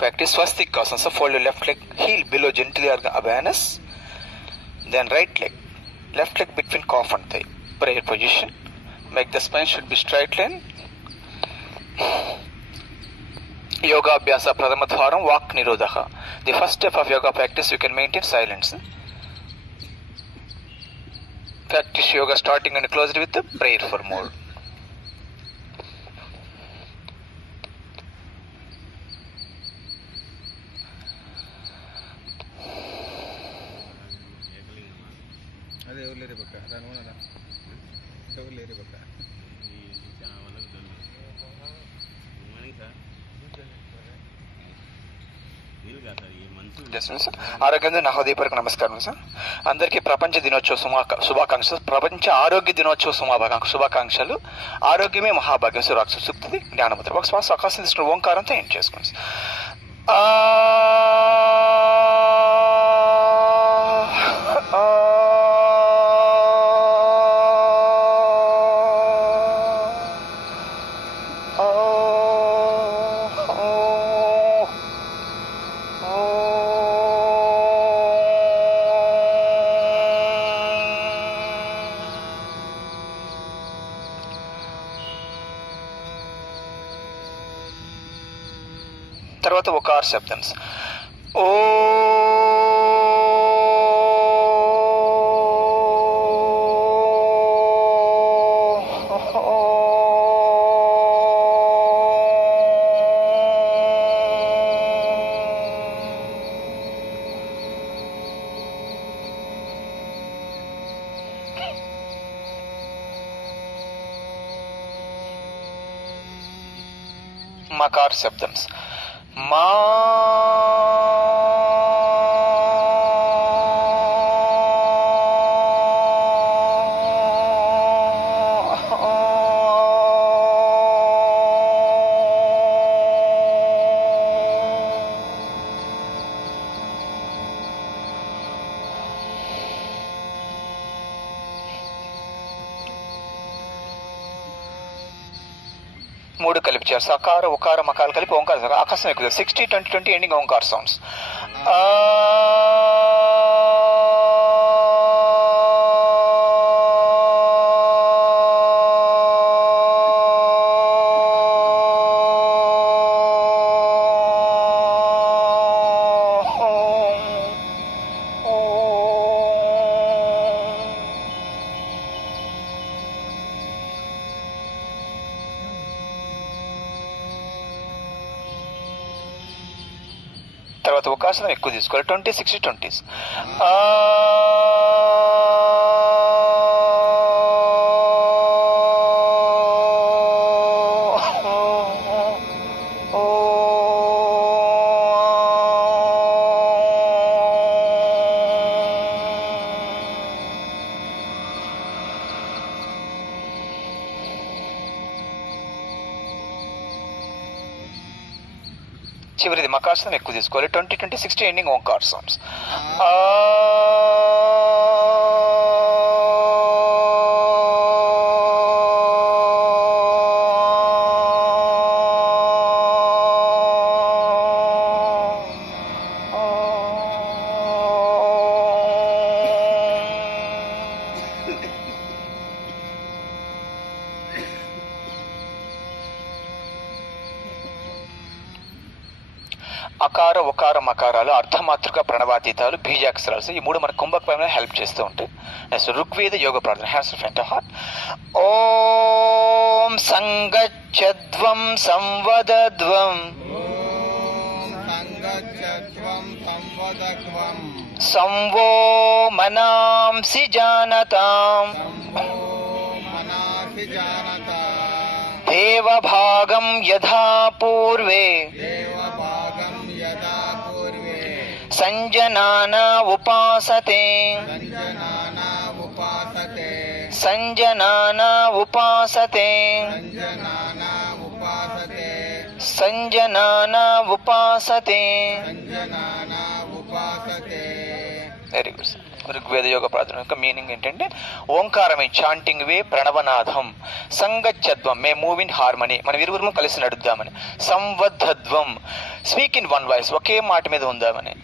practice swastika asana. So fold your left leg, heel below gently or awareness. Then right leg, left leg between calf and thigh. Prayer position. Make the spine should be straight line. Yoga Abhyasa Pradhama Dwaram, Vak Nirodha. The first step of yoga practice you can maintain silence. Practice yoga starting and closed with the prayer for more. ఆరోగ్యం నా హృదయపూర్వక నమస్కారం sir. అందరికీ ప్రపంచ దినోత్సవ శుభాకాంక్షలు. ప్రపంచ ఆరోగ్య దినోత్సవ శుభాకాంక్షలు. ఆరోగ్యమే మహాభాగ్యం. సురాక్ష సుక్తి జ్ఞానముద్ర. ఒక శ్వాస ఆకాశం తీసుకుని ఓంకారంతో ఏం చేసుకోండి సార్. తర్వాత ఒకార్ శబ్దం. ఓ మకార్ శబ్దం. మా మూడు కలిపి చేయాలి. సకార ఉకార మకాలు కలిపి ఓంకార ఆకాశం ఎక్కువ 60-20-20 ఎండింగ్ ఓంకార్ సౌండ్స్. తర్వాత అవకాశం ఎక్కువ తీసుకోవాలి. 20-60-20. చివరిది మకాశం ఎక్కువ తీసుకోవాలి. 20-20-60 ఎండింగ్ ఓంకార్ సౌండ్స్. అకార ఉకార మకారాలు అర్ధమాతృక ప్రణవాతీతాలు బీజాక్షరాలు. ఈ మూడు మన కుంభకమైన హెల్ప్ చేస్తూ ఉంటాయి. నెక్స్ట్ ఋగ్వేద యోగ ప్రార్థన. Hands front of heart. ఓం సంగచ్చధ్వం సంవదధ్వం సంవో మనాంసి జానతాం దేవభాగం యథా పూర్వే సంజనానా ఉపాసతే సంజనానా ఉపాసతే సంజనానా ఉపాసతే. Very good. ఋగ్వేద యోగ ప్రార్థన యొక్క మీనింగ్ ఏంటంటే ఓంకారమే చాంటింగ్ వే, ప్రణవనాథం, సంగచ్చద్వం మే మూవ్ ఇన్ హార్మనీ, మనం ఇరువురు కలిసి నడుద్దామని, సంవద్ధద్వం స్పీక్ ఇన్ వన్ వాయిస్, ఒకే మాట మీద ఉందామని,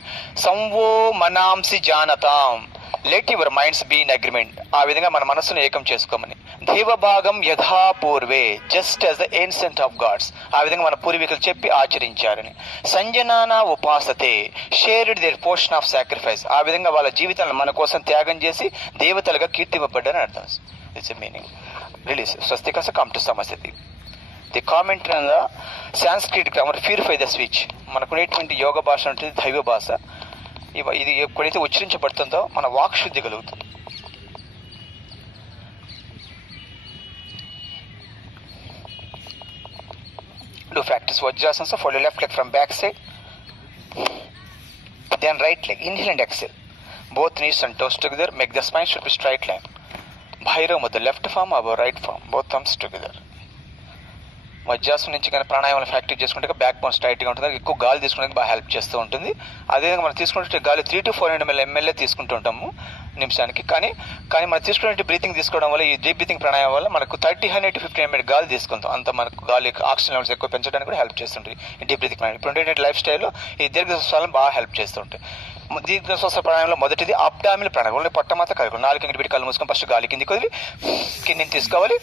సంవో మనాంసి జానతాం let your minds be in agreement, ఆ విధంగా మన మనస్సును ఏకం చేసుకోమని, దేవభాగం యథా పూర్వే just as the ancient of gods, ఆ విధంగా మన పూర్వీకులు చెప్పి ఆచరించారని, సంజనానా ఉపాసతే shared their portion of sacrifice, ఆ విధంగా వాళ్ళ జీవితాలను మన కోసం త్యాగం చేసి దేవతలుగా కీర్తింపబడ్డారని అర్థం. It's a meaning. రిలీజ్ స్వస్తికస కమ్ టు సమస్యతి. The commentary on the Sanskrit grammar purify the speech. మనకునేటువంటి యోగ భాష ఉంటుంది దైవ భాష. ఇది ఎప్పుడైతే ఉచ్చరించబడుతుందో మన వాక్ శుద్ధి కలుగుతుంది. Do practice Vajrasana. Fold your left leg from back side, then right leg. Inhale and exhale. Both knees and toes together. Make the spine should be straight line. Bhairav Mudra, left palm above right palm. Both thumbs together. వజ్రాసనం నుంచి కానీ ప్రాణాయామాలు practice చేసుకుంటే back bone స్ట్రైట్గా ఉంటుంది. ఎక్కువ గాలి తీసుకోవడానికి బాగా help చేస్తూ ఉంటుంది. అదేవిధంగా మనం తీసుకుంటే గాలి 3 to 400 ml తీసుకుంటూ ఉంటాము నిమిషానికి. కానీ మనం తీసుకునే బ్రీతింగ్ తీసుకోవడం వల్ల, ఈ డీప్ బ్రీతింగ్ ప్రాణాయామం వల్ల మనకు 300 to 50 ml గాలి తీసుకుంటాం. అంత మనకు గాలి ఆక్సిజన్ లెవెల్స్ ఎక్కువ పెంచడానికి కూడా హెల్ప్ చేస్తుంటుంది ఈ డీప్ బ్రీతింగ్ ప్రాణాయామం. ఇప్పుడు లైఫ్ స్టైల్లో ఈ దీర్ఘశ్వాసాలను బాగా హెల్ప్ చేస్తుంటాయి. దీర్ఘశ్వాస ప్రాణాయామంలో మొదటిది అబ్డామినల్ ప్రాణాయామం. ఓన్లీ పొట్ట మాత్రం కలుగు 4 కింద పెట్టి కళ్ళు మూసుకొని ఫస్ట్ గాలి కిందికి వదిలి కిందిని తీసుకోవాలి.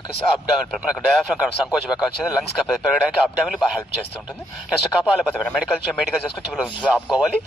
Okay sir. అబ్డామిన్ మనకు డయాఫ్రామ్ సంకోచ వచ్చింది లంగ్స్ పెరగడానికి అబ్డామిన్ బాగా హెల్ప్ చేస్తుంటుంది. నెక్స్ట్ కపాలపతి మెడికల్ చేసుకుని ఆపుకోవాలి.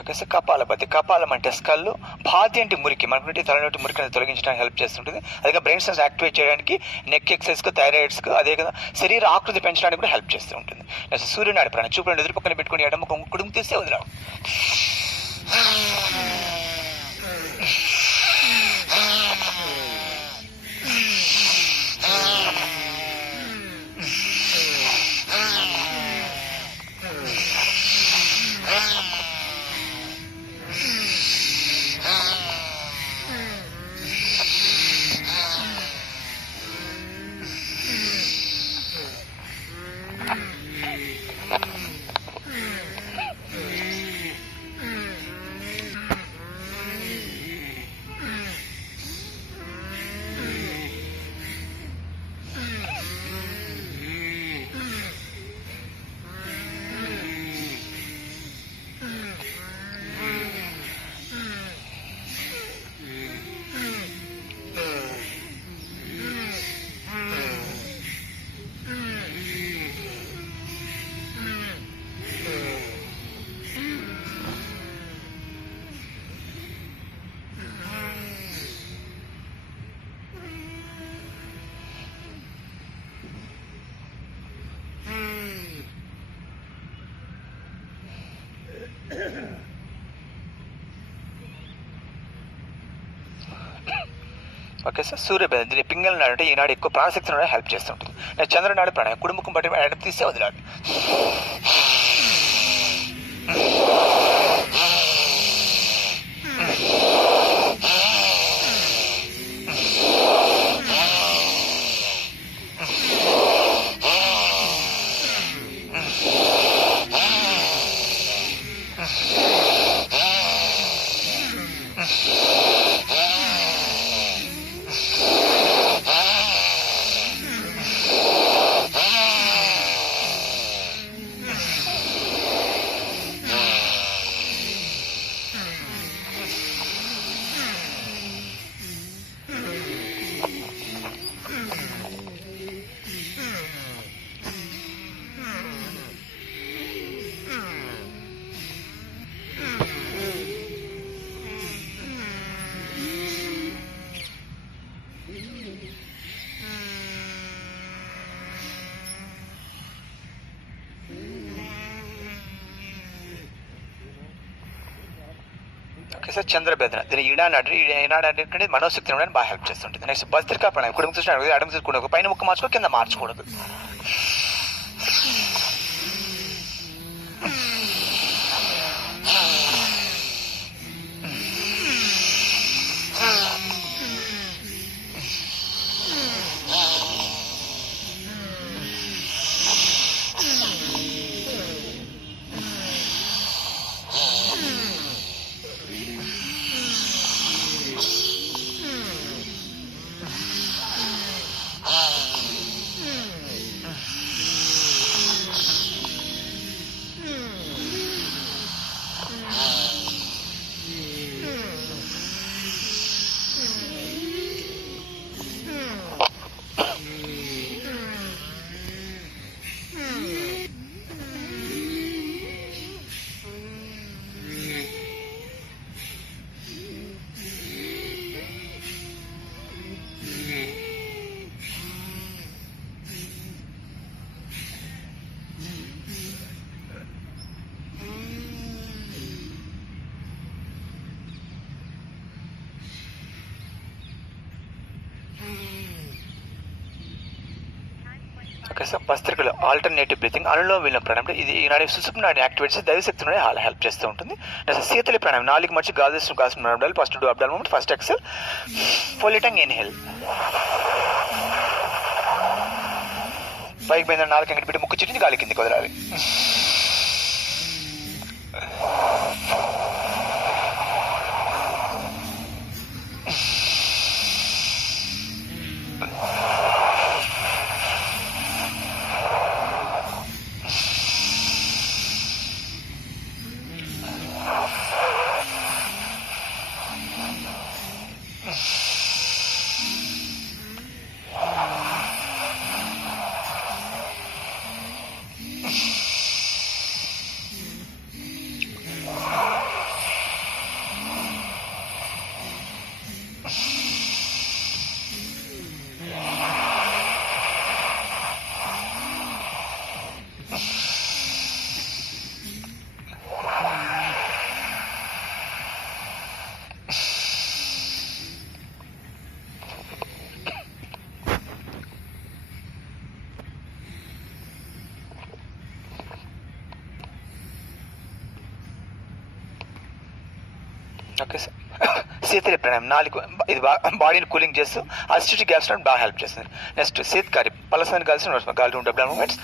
Okay sir. కపాలం అంటే స్కల్లు, బాధి అంటే మురికి, మనకు తలనొట్టి మురికి తొలగించడానికి హెల్ప్ చేస్తుంటుంది. అదే బ్రెయిన్ సెన్స్ యాక్టివేట్ చేయడానికి, నెక్ ఎక్సర్సైజ్కి, థైరాయిడ్స్కి, అదే కదా శరీర ఆకృతి పెంచడానికి కూడా హెల్ప్ చేస్తూ ఉంటుంది. సూర్యునాడి ప్రాణం చూపులను ఎదురు పక్కన పెట్టుకుని ఎడమ కుడుము తీస్తే వదిలాడు. Okay sir. సూర్యబేదం దీన్ని పింగళ నాడు అంటే ఈనాడు ఎక్కువ ప్రాణశక్తి నాడు హెల్ప్ చేస్తుంటుంది. నెక్స్ట్ చంద్రనాడు ప్రాణాయామం కుడుముఖం బట్టి తీస్తే వదిలాడు. Okay sir. చంద్రబేదన దీని ఈనాడు అంటే మనోశక్తి ఉండడానికి బాగా హెల్ప్ చేస్తుంటుంది. నెక్స్ట్ భస్త్రికా ప్రాణాయామం కుటుంబం చూసిన అడుగు తీసుకుని పైన ముక్క మార్చుకో, కింద మార్చకూడదు. Okay sir. భస్త్రికలు ఆల్టర్నేటివ్ బ్రీతింగ్ అనులో వీళ్ళ ప్రాణాయామం ఇది ఈనాడు సుషుప్తి నాడిని యాక్టివేట్ చేసి దైవశక్తి నుండి హెల్ప్ చేస్తూ ఉంటుంది. నెక్స్ట్ శీతలి ప్రాణాయామం 4 మధ్య గాజు కాసు ఫస్ట్ డూ అబ్డాల్ మూమెంట్, ఫస్ట్ ఎక్సెల్, ఫోలిటంగ్ ఇన్హేల్. పైకి పైన 4 అంగడి పెట్టి ముక్కు చిట్టి గాలి కిందికి వదలాలి. Okay sir. శీతలి ప్రాణాయామం 4 ఇది బాడీని కూలింగ్ చేస్తూ అసిడిటీ గ్యాస్ బాగా హెల్ప్ చేస్తుంది. నెక్స్ట్ శీతకారి పలసాన్ని కలిసి గాలి ఉండే మూమెంట్స్.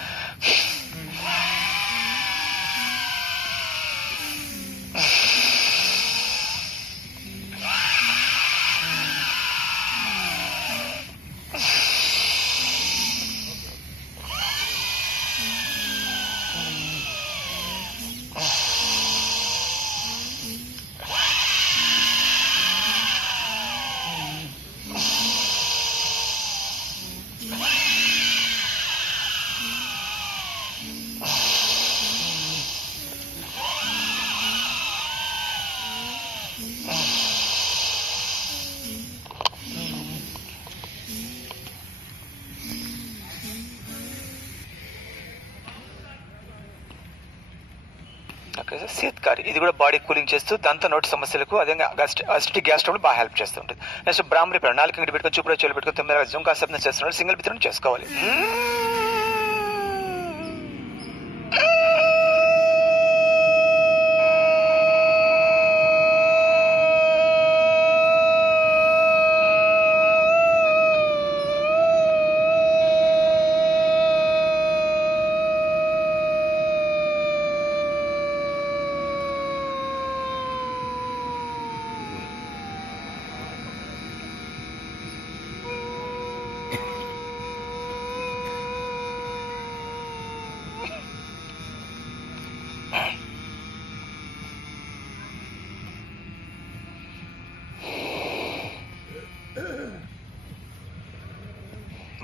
శీత్కారి, ఇది కూడా బాడీ కూలింగ్ చేస్తూ దంత నోటి సమస్యలకు అదేవిధంగా అసిడిక్ గ్యాస్ ట్రబుల్ బాగా హెల్ప్ చేస్తూ ఉంటుంది. నెక్స్ట్ బ్రాహ్మణి ప్రాణం, 4 ఇంటి పెట్టుకొని చూపులో చెవులు పెట్టుకొని 9 జుంకా శబ్దం చేస్తున్నాడు, సింగిల్ బిత్రం చేసుకోవాలి.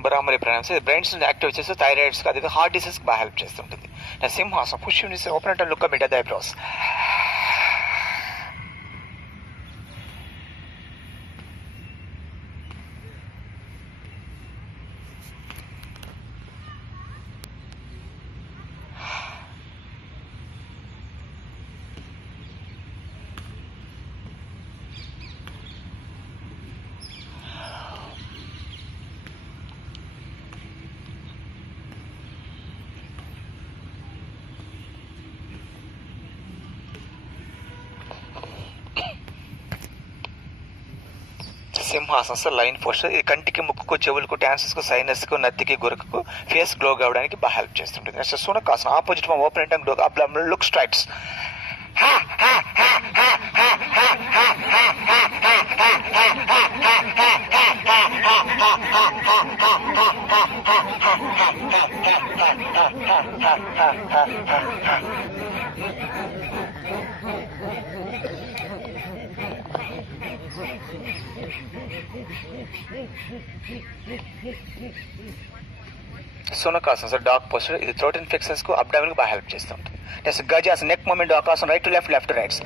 బ్రాహ్మణి ప్రాణాయామం బ్రెయిన్స్ యాక్టివ్ చేస్తూ థైరాయిడ్స్ అది హార్ట్ డిసీజ్ బాగా హెల్ప్ చేస్తుంటుంది. సింహాసనం పుష్యం open and look mid the eyebrows. సింహాసనం లైన్ పోస్టర్, ఇది కంటికి, ముక్కుకు, చెవులకు, టాన్సెస్కు, సైనస్కు, నత్తికి, గురకకు, ఫేస్ గ్లో కావడానికి బాగా హెల్ప్ చేస్తుంటుంది. నెక్స్ట్ సునకాసనం, opposite from open and abdominal look straights. సునకాసనం డాగ్ పోస్టర్, ఇది థ్రోట్ ఇన్ఫెక్షన్స్ కు, అబ్డామిన్ కు బాగా హెల్ప్ చేస్తూ ఉంటుంది. నెక్స్ట్ గజాసనం, నెక్ మూమెంట్ ఆకాసం, right to left, left to rights.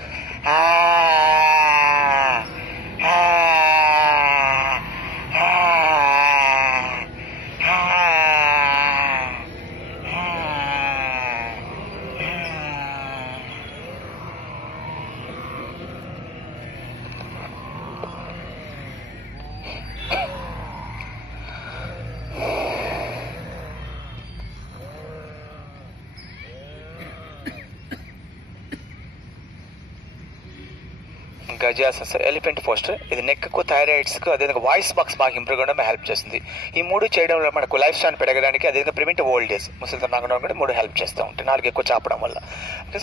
గజాసనం ఎలిఫెంట్ పోస్టర్, ఇది నెక్ కు, థైరాయిడ్స్ కు, అదేవిధంగా వాయిస్ బాక్స్ బాగా ఇంప్రూవ్ అవడం హెల్ప్ చేస్తుంది. ఈ 3 చేయడం వల్ల మనకు లైఫ్ స్టైల్ పెరగడానికి, అదేవిధంగా ప్రివెంట్ ఓల్డ్ ఏజ్, ముసలితనం రాకుండా కూడా 3 హెల్ప్ చేస్తూ ఉంటాయి, 4 ఎక్కువ చాపడం వల్ల.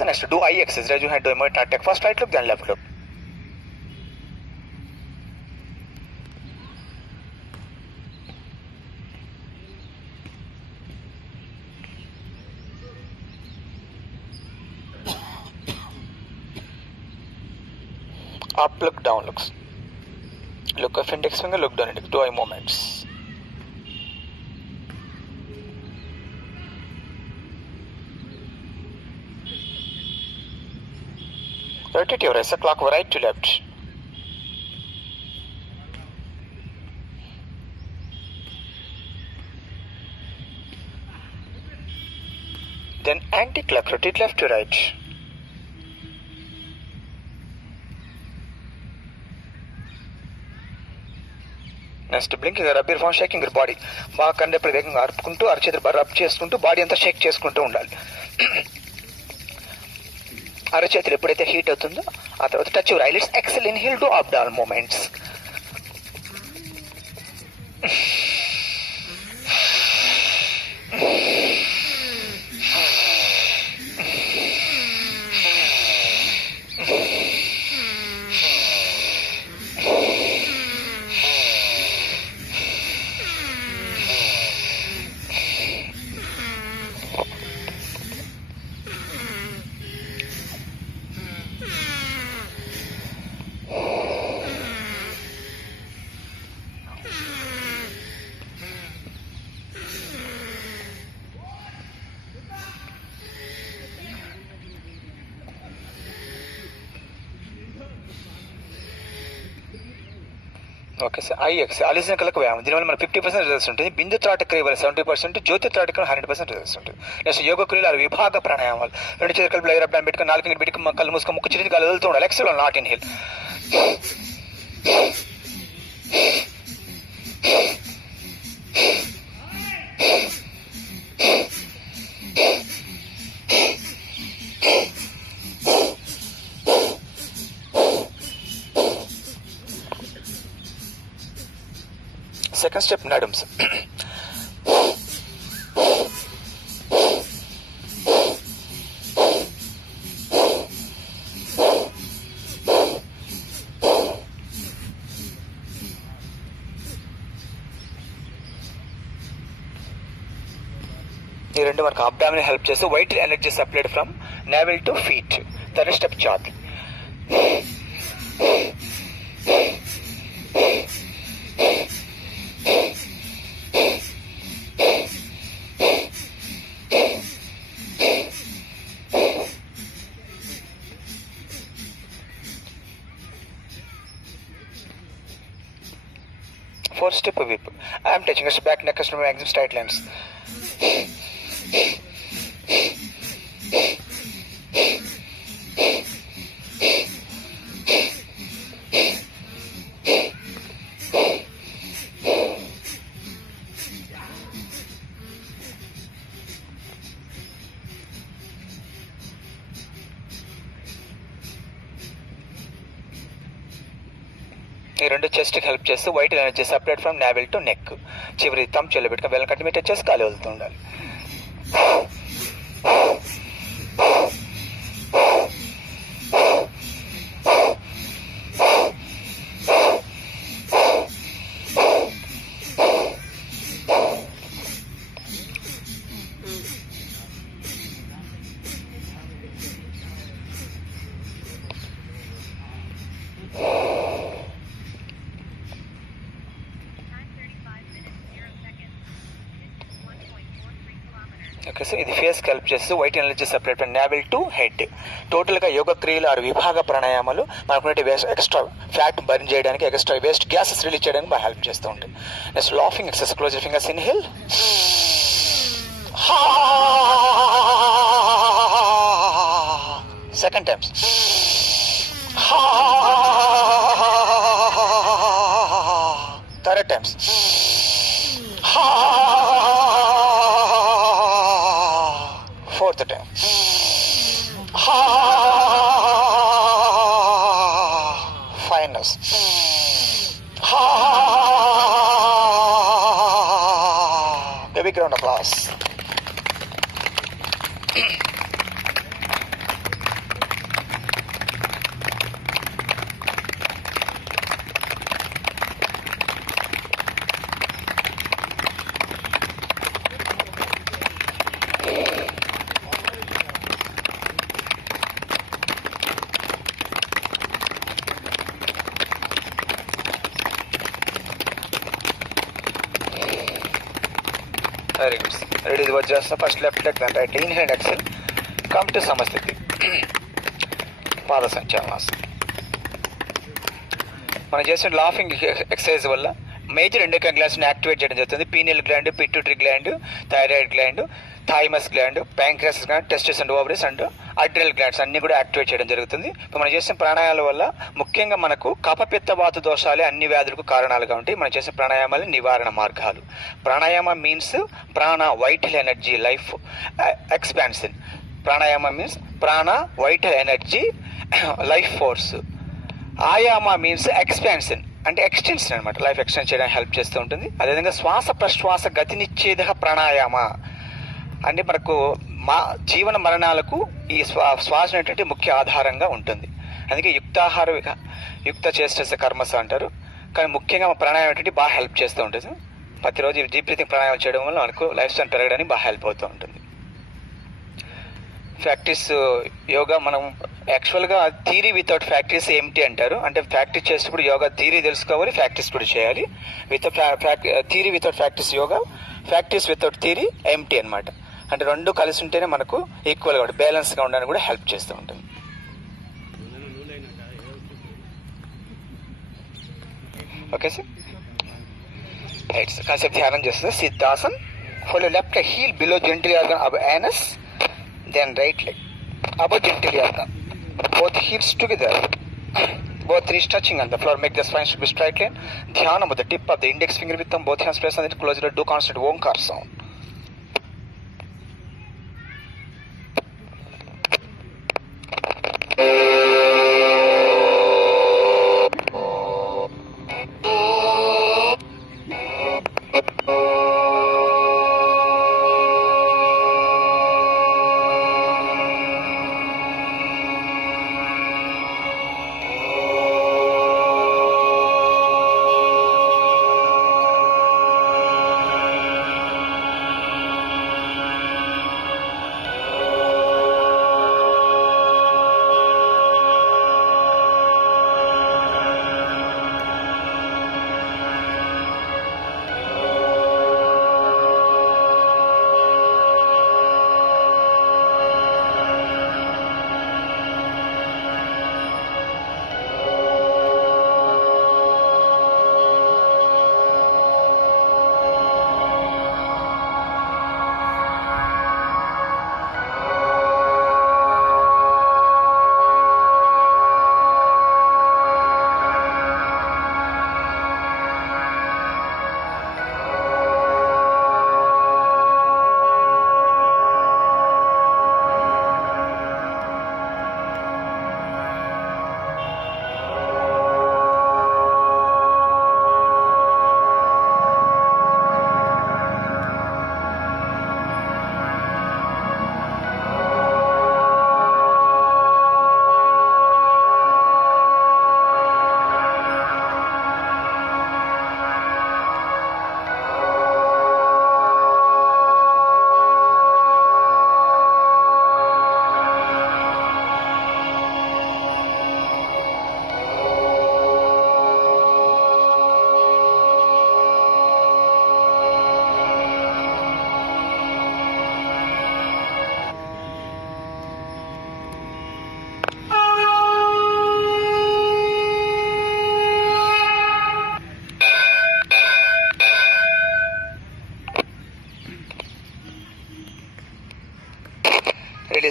Next do eye exercise, raise hand to attack first right look then left look. Up look, down looks. Look of index finger, look down index. Do eye movements. Rotate your eyes clock right to left. Then anti-clock, rotate left to right. Next blinking, rub your phone, shaking your body. బాగా కన్నెప్పుడు వేగంగా అరుపుకుంటూ, అరచేతులు rub చేసుకుంటూ, body అంతా షేక్ చేసుకుంటూ ఉండాలి. అరచేతులు ఎప్పుడైతే heat అవుతుందో ఆ తర్వాత touch your eyelids, exhale inhale, do abdominal movements. Okay sir. ఐఎక్స్ ఆలోచన కలకు వ్యాయామం, దీనివల్ల మన 50% రిజల్ట్స్ ఉంటుంది. బిందు త్రాట క్రియ వల్ల 70%, జ్యోతి త్రాట క్రియ 100% రిజల్ట్స్ ఉంటుంది. నెక్స్ట్ యోగ క్రియలు 6 విభాగ ప్రాణాయామాలు. 2 చేతులు కలిపి లైర్ అప్డాన్ పెట్టుకుని 4 పెట్టుకుని కళ్ళు మూసుకొని ముక్కు చిరిగి గాలి వదులుతూ ఉండాలి. Exhale not inhale. Second step నడుమ్స్. ఈ రెండు మనకు అబ్డామిన్ హెల్ప్ చేస్తూ white energy supplied from navel to feet. Third step చాత్. Fourth step whip. I am touching us back, neck, and maximum straight lines. ఈ రెండు చెస్ట్ కి హెల్ప్ చేస్తూ white energy separate from navel to neck. చివరి తమ్ చెల్లి పెట్టుకుని వెళ్ళ కట్టి మీద టచ్ చేసి గాలి వదులుతూ ఉండాలి. Okay sir. ఇది ఫేస్ కి హెల్ప్ చేస్తూ white energy separate navel to head. Total గా యోగ క్రియలు 6 విభాగ ప్రాణాయామాలు మనకు ఎక్స్ట్రా ఫ్యాట్ బర్న్ చేయడానికి, ఎక్స్ట్రా వేస్ట్ గ్యాసెస్ రిలీజ్ చేయడానికి బాగా హెల్ప్ చేస్తూ ఉంటాయి. Next laughing exercise. Close your fingers, inhale. Second times. Third times. Fourth time. Finals. A big round of applause. Very good. Ready the Vajrasana. First left leg, then right. Inhale, exhale. Come to Samasthiti. Pada Sanchalana. మనం చేసిన laughing exercise వల్ల major endocrine గ్లాండ్స్ని activate చేయడం జరుగుతుంది. Pineal gland, pituitary gland, thyroid gland, thymus gland, pancreas gland, testis and ovaries and adrenal glands అన్ని కూడా activate చేయడం జరుగుతుంది. ఇప్పుడు మనం చేసిన ప్రాణాయామాల వల్ల ముఖ్యంగా మనకు కఫపిత్త వాత దోషాలే అన్ని వ్యాధులకు కారణాలుగా ఉంటాయి. మనం చేసిన ప్రాణాయామాలు నివారణ మార్గాలు. Pranayama means prana, vital energy, life expansion. Pranayama means prana, vital energy, life force. Ayama means expansion అంటే ఎక్స్టెన్షన్ అనమాట, లైఫ్ ఎక్స్టెండ్ చేయడానికి హెల్ప్ చేస్తూ ఉంటుంది. అదేవిధంగా శ్వాస ప్రశ్వాస గతినిచ్చేద ప్రాణాయామ అంటే మనకు జీవన మరణాలకు ఈ శ్వాస అనేటువంటి ముఖ్య ఆధారంగా ఉంటుంది. అందుకే యుక్తాహార యుక్త చేష్టస కర్మస అంటారు. కానీ ముఖ్యంగా ప్రాణాయామం ఏంటంటే బాగా హెల్ప్ చేస్తూ ఉంటుంది. ప్రతిరోజు డీప్ బ్రీతింగ్ ప్రాణాయామం చేయడం వల్ల మనకు లైఫ్ స్టైల్ పెరగడానికి బాగా హెల్ప్ అవుతూ ఉంటుంది. ప్రాక్టీస్ యోగా మనం యాక్చువల్గా థీరీ వితౌట్ ప్రాక్టీస్ ఏమిటి అంటారు. అంటే ప్రాక్టీస్ చేసేటప్పుడు యోగా థీరీ తెలుసుకోవాలి, ప్రాక్టీస్ కూడా చేయాలి. Theory without practice yoga, practice without theory empty అనమాట. అంటే రెండు కలిసి ఉంటేనే మనకు ఈక్వల్గా ఉంటుంది, బ్యాలెన్స్గా ఉండడానికి కూడా హెల్ప్ చేస్తూ ఉంటుంది. Okay sir. Right sir. కాసేపు ధ్యానం చేస్తుంది. Siddhasan. Hold left heel below gentle organ అబ్ anus, then right leg above gentle organ. Both heels together. Both knees touching on the floor. Make the spine should be straight line. Dhyanam with the tip of the index finger with them. Both hands press on it. Close it. Do constant Omkar sound.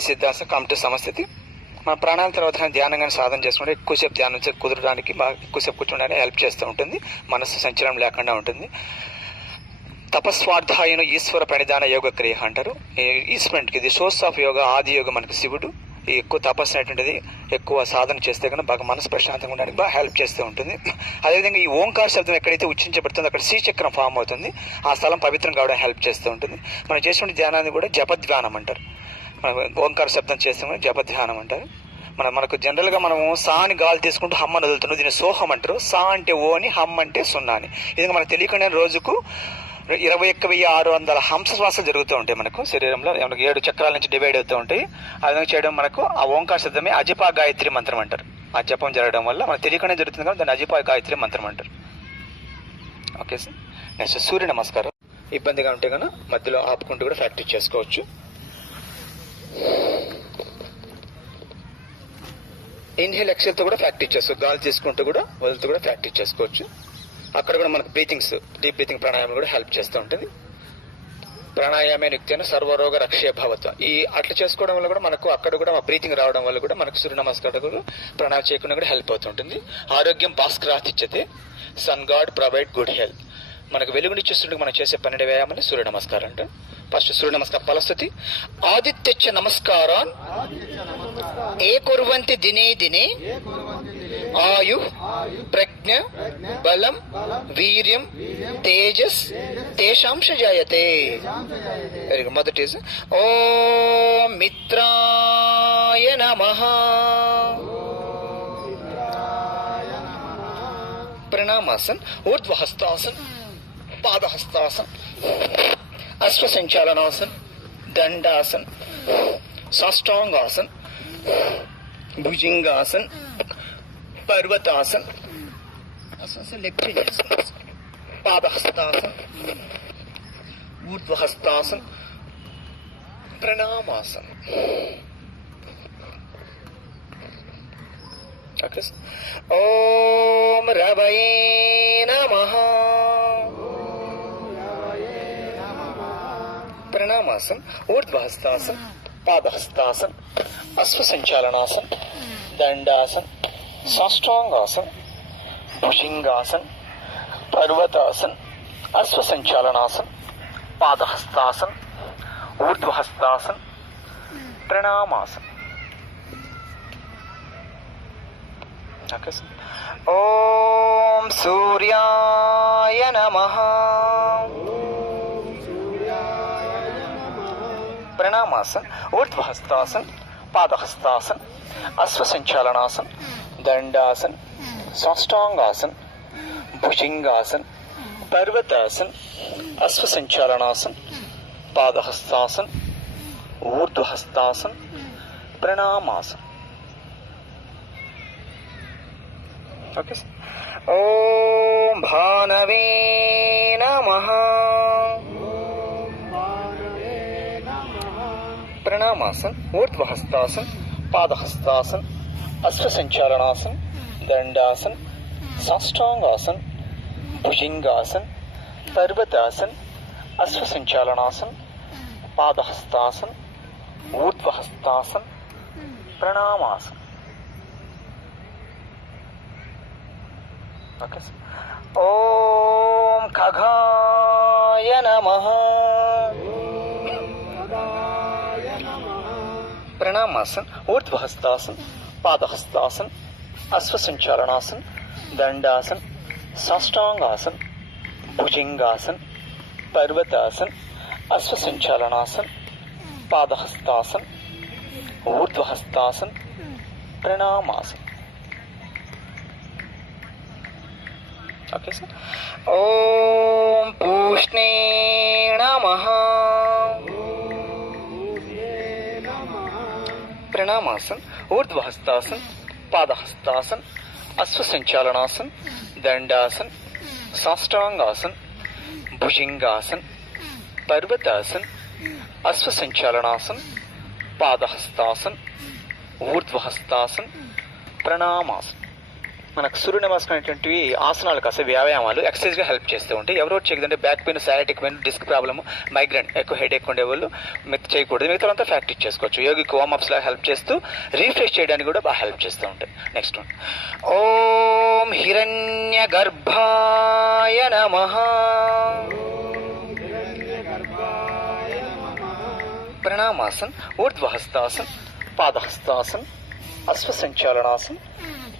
సిద్ధాస come to samasthiti. మన ప్రాణాల తర్వాత ధ్యానంగా సాధన చేసుకుంటే ఎక్కువసేపు ధ్యానం కుదరడానికి బాగా ఎక్కువసేపు కూర్చోడానికి హెల్ప్ చేస్తూ ఉంటుంది. మనసు సంచలనం లేకుండా ఉంటుంది. తపస్వాధ్యాయను ఈశ్వర ప్రణిధాన యోగ క్రియ అంటారు. ఈశ్వరునికి ఇది సోర్స్ ఆఫ్ యోగా, ఆది యోగం మనకు శివుడు. ఈ ఎక్కువ తపస్సు అనేటువంటిది ఎక్కువ సాధన చేస్తే కనుక బాగా మనసు ప్రశాంతంగా ఉండడానికి బాగా హెల్ప్ చేస్తూ ఉంటుంది. అదేవిధంగా ఈ ఓంకార శబ్దం ఎక్కడైతే ఉచ్చరించబడుతుందో అక్కడ శ్రీచక్రం ఫామ్ అవుతుంది. ఆ స్థలం పవిత్రం కావడం హెల్ప్ చేస్తూ ఉంటుంది. మనం చేసిన ధ్యానాన్ని కూడా జపధ్యానం అంటారు. ఓంకార శబ్దం చేస్తామని జపధ్యానం అంటారు. మనకు జనరల్గా మనము సా అని గాలి తీసుకుంటూ హమ్ అని వదులుతున్నాం. దీన్ని సోహం అంటారు. సా అంటే ఓ అని, హమ్ అంటే సున్నా అని. ఇది మనకు తెలియకుండా రోజుకు 21,600 హంస శ్వాసలు జరుగుతూ ఉంటాయి. మనకు శరీరంలో 7 చక్రాల నుంచి డివైడ్ అవుతూ ఉంటాయి. ఆ విధంగా చేయడం మనకు ఆ ఓంకార శబ్దమే అజిపా గాయత్రి మంత్రం అంటారు. ఆ జపం జరగడం వల్ల మనకు తెలియకుండా జరుగుతుంది కాబట్టి దాన్ని అజిపా గాయత్రి మంత్రం అంటారు. Okay sir. నెక్స్ట్ సూర్య నమస్కారం. ఇబ్బందిగా ఉంటే కనుక మధ్యలో ఆపుకుంటూ కూడా ప్రాక్టీస్ చేసుకోవచ్చు. ఇన్హేల్ ఎక్సెల్తో కూడా ప్రాక్టీస్ చేసుకోవచ్చు. గాలి తీసుకుంటూ కూడా వదులుతూ కూడా ప్రాక్టీస్ చేసుకోవచ్చు. అక్కడ కూడా మనకు బ్రీతింగ్స్, డీప్ బ్రీతింగ్ ప్రాణాయామం కూడా హెల్ప్ చేస్తూ ఉంటుంది. ప్రాణాయామే నిత్యాన్ని సర్వరోగ రక్షే భవత్వం. ఈ అట్లా చేసుకోవడం వల్ల కూడా మనకు అక్కడ కూడా బ్రీతింగ్ రావడం వల్ల కూడా మనకు సూర్య నమస్కారం కూడా ప్రాణాయామం చేయకుండా కూడా హెల్ప్ అవుతుంటుంది. ఆరోగ్యం భాస్కరాతిచ్యతే, sun god provide good health. మనకు వెలుగునిచ్చేస్తుంటే మనం చేసే 12 వ్యాయామాన్ని సూర్య నమస్కారం అంటారు. ఫస్ట్ సూర్య నమస్కారం ఫలస్థుతి. ఆదిత్యచ్చ నమస్కారాన్ ఏ కుర్వంతి దినే దినే ఆయు ప్రజ్ఞ బలం వీర్యం తేజస్ తేషాంశ జాయతే. Very good. మొదటి ఓం మిత్రాయ నమః. ప్రణామాసన్, ఊర్ధ్వహస్తాసన్, పాదహస్తాసన్, అశ్వసంచాలనాసన్, దండాసన్, సాష్టాంగాసన్, భుజంగాసన్, పర్వతాసన్, పాదహస్తాసన్, ఊర్ధ్వహస్తాసన్, ప్రణామాసన్. ఓం రవయే నమః. ప్రణామాసన్ ఊర్ధ్వహస్తాసన్ పాదహస్తాసన్ అశ్వసంచాలనాసన్ దండాసన్ సాష్టాంగాసన్ భుజంగాసన్ పర్వతాసన్ అశ్వసంచాలనాసన్ పాదహస్తాసన్ ఊర్ధ్వహస్తాసన్ ప్రణామాసన్. ఓం సూర్యాయ నమః. ప్రణామాసన్ ఊర్ధ్వహస్తాసన్ పాదహస్తాసన్ అశ్వసంచాలనాసన్ దండాసన్ సాష్టాంగాసన్ భుజంగాసన్ పర్వతాసన్ అశ్వసంచాలనాసన్ పాదహస్తాసన్ ఊర్ధ్వహస్తాసన్ ప్రణామాసన్. ఓకే. ఓం భానవే నమః. ప్రణామాసన్ ఊర్ధ్వహస్తాసన్ పాదహస్తాసన్ అశ్వసంచాలనాసన్ దండాసన్ సాష్టాంగాసన్ భుజంగాసన్ పర్వతాసన్ అశ్వసంచాలనాసన్ పాదహస్తాసన్ ఊర్ధ్వహస్తాసన్ ప్రణామాసన్. ఓకే. ఓం ఖగాయ నమః. ప్రణామాసన్ ఊర్ధ్వహస్తాసన్ పాదహస్తాసన్ అశ్వసంచాలనాసన్ దండాసన్ సాష్టాంగాసన్ భుజంగాసన్ పర్వతాసన్ అశ్వసంచాలనాసన్ పాదహస్తాసన్ ఊర్ధ్వహస్తాసన్ ప్రణామాసన్. Okay sir. ఓం పూష్ణే నమః. ప్రణామాసన్ ఊర్ధ్వహస్తాసన్ పాదహస్తాసన్ అశ్వసంచాలనాసన్ దండాసన్ సాష్టాంగాసన్ భుజంగాసన్ పర్వతాసన్ అశ్వసంచాలనాసన్ పాదహస్తాసన్ ఊర్ధ్వహస్తాసన్ ప్రణామాసన్. మనకు సూర్య నమస్కారం అనేటువంటివి ఆసనాలు కాస్త వ్యాయామాలు ఎక్సర్సైజ్గా హెల్ప్ చేస్తూ ఉంటాయి. ఎవరో చేయదంటే back pain, sciatic pain, disk problem, migraine, ఎక్కువ హెడ్ ఎక్కువ ఉండేవాళ్ళు చేయకూడదు. మిగతా అంతా ప్రాక్టీస్ చేసుకోవచ్చు. యోగిక్ వార్మప్స్ లాగా హెల్ప్ చేస్తూ రీఫ్రెష్ చేయడానికి కూడా బాగా హెల్ప్ చేస్తూ ఉంటాయి. Next one. ఓం హిరణ్య గర్భాయ నమః. ప్రణామాసన్ ఊర్ధ్వహస్తాసన్ పాదహస్తాసన్ అశ్వసంచాలనాసన్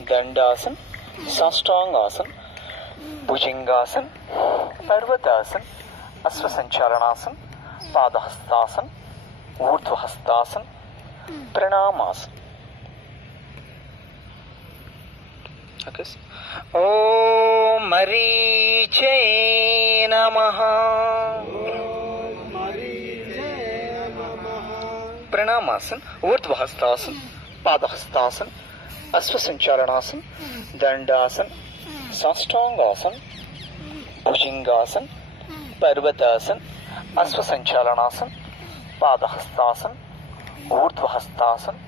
దండాసన్ సాష్టాంగాసన్ భుజంగాసన్ పర్వతాసన్ అశ్వసంచాలనాసన్ పాదహస్తాసన్ ఊర్ధ్వహస్తాసన్ ప్రణామాసన్. ఓకే. ఓం మరీచే నమః. ప్రణామాసన్ ఊర్ధ్వహస్తాసన్ పాదహస్తాసన్ అశ్వసంచాలనాసన్ దండాసన్ సాష్టాంగాసన్ భుజంగాసన్ పర్వతాసన్ అశ్వసంచాలనాసన్ పాదహస్తాసన్ ఊర్ధ్వహస్తాసన్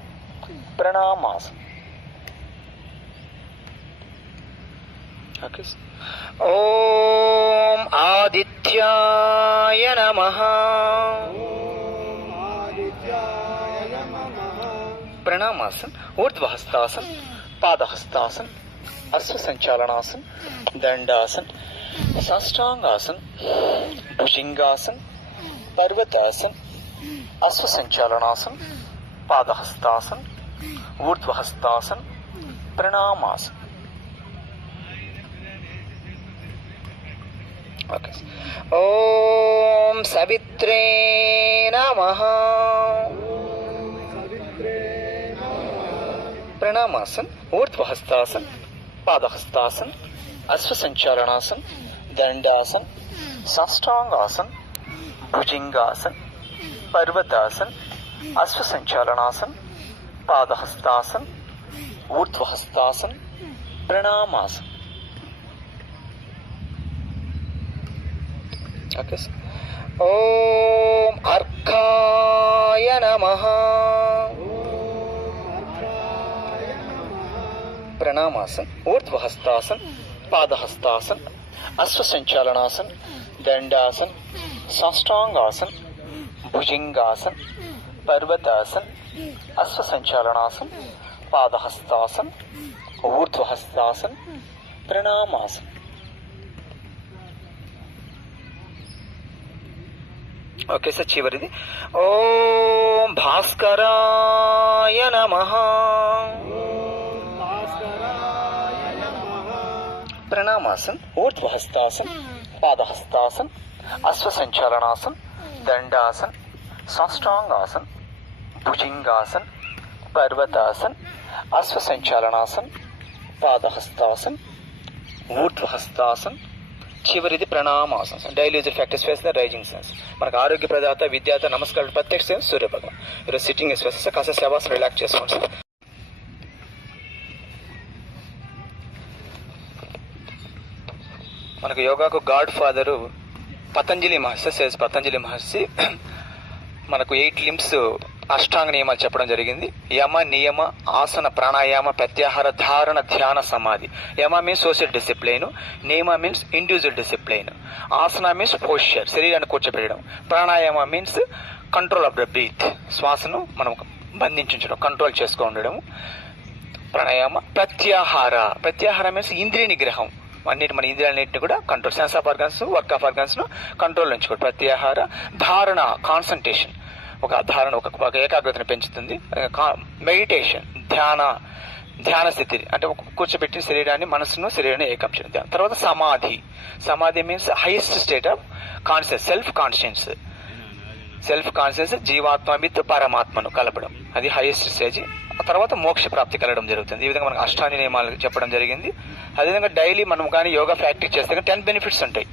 ప్రణామాసన్. ఓకే. ఓం ఆదిత్యాయ నమః. ప్రణామాసన్ ఊర్ధ్వహస్తాసన్ పాదహస్తాసన్ అశ్వసంచాలనాసన్ దండాసన్ సాష్టాంగాసన్ భుజంగాసన్ పర్వతాసన్ అశ్వసంచాలనాసన్ పాదహస్తాసన్ ఊర్ధ్వహస్తాసన్ ప్రణామాసన్. ఓకే. ఓం సవిత్రే నమః. ప్రణామాసన్ ఊర్ధ్వహస్తాసన్ పాదహస్తాసన్ అశ్వసంచాలనాసన్ దండాసన్ సాష్టాంగాసన్ భుజంగాసన్ పర్వతాసన్ అశ్వసంచాలనాసన్ పాదహస్తాసన్ ఊర్ధ్వహస్తాసన్ ప్రణామాసన్. ఓకే. ఓం అర్కాయ నమః. ప్రణామాసన్ ఊర్ధ్వహస్తాసన్ పాదహస్తాసన్ అశ్వసంచాలనాసన్, దండాసన్, సాష్టాంగాసన్, భుజంగాసన్, పర్వతాసన్, అశ్వసంచాలనాసన్, పాదహస్తాసన్, ఊర్ధ్వహస్తాసన్, ప్రణామాసన్. ఓకే సార్, చివరిది ఓం భాస్కరాయ నమః. ప్రణామాసన్, ఊర్ధ్వహస్తాసన్, పాదహస్తాసన్, అశ్వసంచాలనాసన్, దండాసన్, సాష్టాంగాసన్, భుజంగాసన్, పర్వతాసన్, అశ్వసంచాలనాసన్, పాదహస్తాసన్, ఊర్ధ్వహస్తాసన్, చివరిది ప్రణామాసన్. Daily use practice face the rising sense. మనకు ఆరోగ్య ప్రదాత, విద్యాత, నమస్కారం ప్రత్యక్ష సెన్స్ సూర్యభగవాన్. ఈరోజు సిట్టింగ్ ఎక్స్ప్రెస్ కాస్త శవాసన రిలాక్స్ చేసుకోండి సార్. మనకు యోగాకు గాడ్ ఫాదరు పతంజలి మహర్షి మనకు 8 లింబ్స్ అష్టాంగ నియమాలు చెప్పడం జరిగింది. యమ, నియమ, ఆసన, ప్రాణాయామ, ప్రత్యాహార, ధారణ, ధ్యాన, సమాధి. Yama means social discipline, niyama means individual discipline, asana means posture, శరీరాన్ని కూర్చోబెట్టడం, pranayama means control of the breath, శ్వాసను మనం బంధించడం, కంట్రోల్ చేసుకో ఉండడం, ప్రాణాయామ. ప్రత్యాహార మీన్స్ ఇంద్రియ నిగ్రహం, మన ఇంద్రియాలన్నింటినీ కూడా control, sense of organs, work of organs ను కంట్రోల్ ఉంచుకోవడం. ప్రత్యాహార. ధారణ, కాన్సన్ట్రేషన్, ఒక ఏకాగ్రతను పెంచుతుంది. మెడిటేషన్, ధ్యాన స్థితి అంటే కూర్చోబెట్టిన శరీరాన్ని, మనసును, శరీరాన్ని ఏకం చేయడం. తర్వాత సమాధి means highest state of conscious, self conscious, జీవాత్మ విత్ పరమాత్మను కలపడం, అది హైయెస్ట్ స్టేజ్. ఆ తర్వాత మోక్ష ప్రాప్తి కలగడం జరుగుతుంది. ఈ విధంగా మనకు అష్టాంగ నియమాలు చెప్పడం జరిగింది. అదేవిధంగా డైలీ మనం కానీ యోగా ప్రాక్టీస్ చేస్తే 10 బెనిఫిట్స్ ఉంటాయి.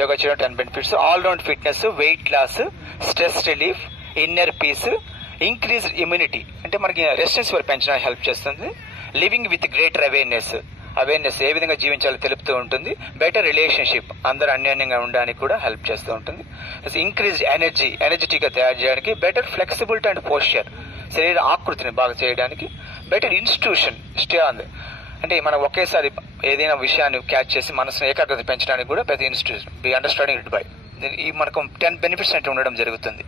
యోగా చేయడం 10 benefits: all round fitness, weight loss, stress relief, inner peace, increase immunity అంటే మనకి రెసిస్టెన్స్ పవర్ పెంచడానికి హెల్ప్ చేస్తుంది. లివింగ్ విత్ గ్రేటర్ అవేర్నెస్ ఏ విధంగా జీవించాలో తెలుపుతూ ఉంటుంది. బెటర్ రిలేషన్షిప్, అందరూ అన్యోన్యంగా ఉండడానికి కూడా హెల్ప్ చేస్తూ ఉంటుంది. ఇంక్రీజ్ ఎనర్జెటిక్ గా తయారు చేయడానికి. బెటర్ ఫ్లెక్సిబిలిటీ అండ్ పోస్చర్, శరీర ఆకృతిని బాగా చేయడానికి. బెటర్ ఇన్స్టిట్యూషన్, అంటే మనం ఒకేసారి ఏదైనా విషయాన్ని క్యాచ్ చేసి మనసును ఏకాగ్రత పెంచడానికి కూడా పెద్ద institution. B understanding it by ఈ మనకు 10 బెనిఫిట్స్ అంటే ఉండడం జరుగుతుంది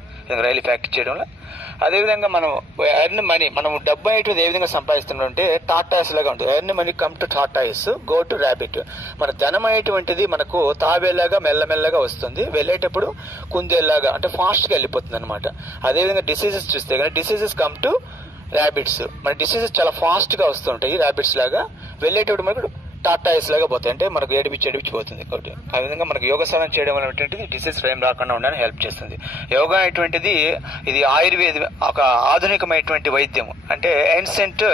రైలు ప్రాక్టీస్ చేయడంలో. అదేవిధంగా మనం ఎర్న్ మనీ, మనం డబ్బు అనేటిది ఏ విధంగా సంపాదిస్తుంటే టాటాయిస్ లాగా ఉంటుంది. Earn money come to tortoise, go to rabbit. మన ధనం అనేటువంటిది మనకు తాబేలాగా మెల్లమెల్లగా వస్తుంది, వెళ్ళేటప్పుడు కుందేలాగా అంటే ఫాస్ట్గా వెళ్ళిపోతుంది అనమాట. అదేవిధంగా డిసీజెస్ చూస్తే కానీ డిసీజెస్ కమ్ టు ర్యాబిట్స్, మన డిసీజెస్ చాలా ఫాస్ట్గా వస్తుంటాయి. ర్యాబిట్స్ లాగా వెళ్ళేటప్పుడు మనకు టాటాయిస్ లాగా పోతాయి, అంటే మనకు ఏడిపించి పోతుంది కాబట్టి. ఆ విధంగా మనకు యోగాసనం చేయడం అనేటువంటిది డిసీజ్ భయం రాకుండా ఉండడానికి హెల్ప్ చేస్తుంది. యోగా అనేటువంటిది ఇది ఆయుర్వేద ఒక ఆధునికమైనటువంటి వైద్యం, అంటే ఏన్సెంట్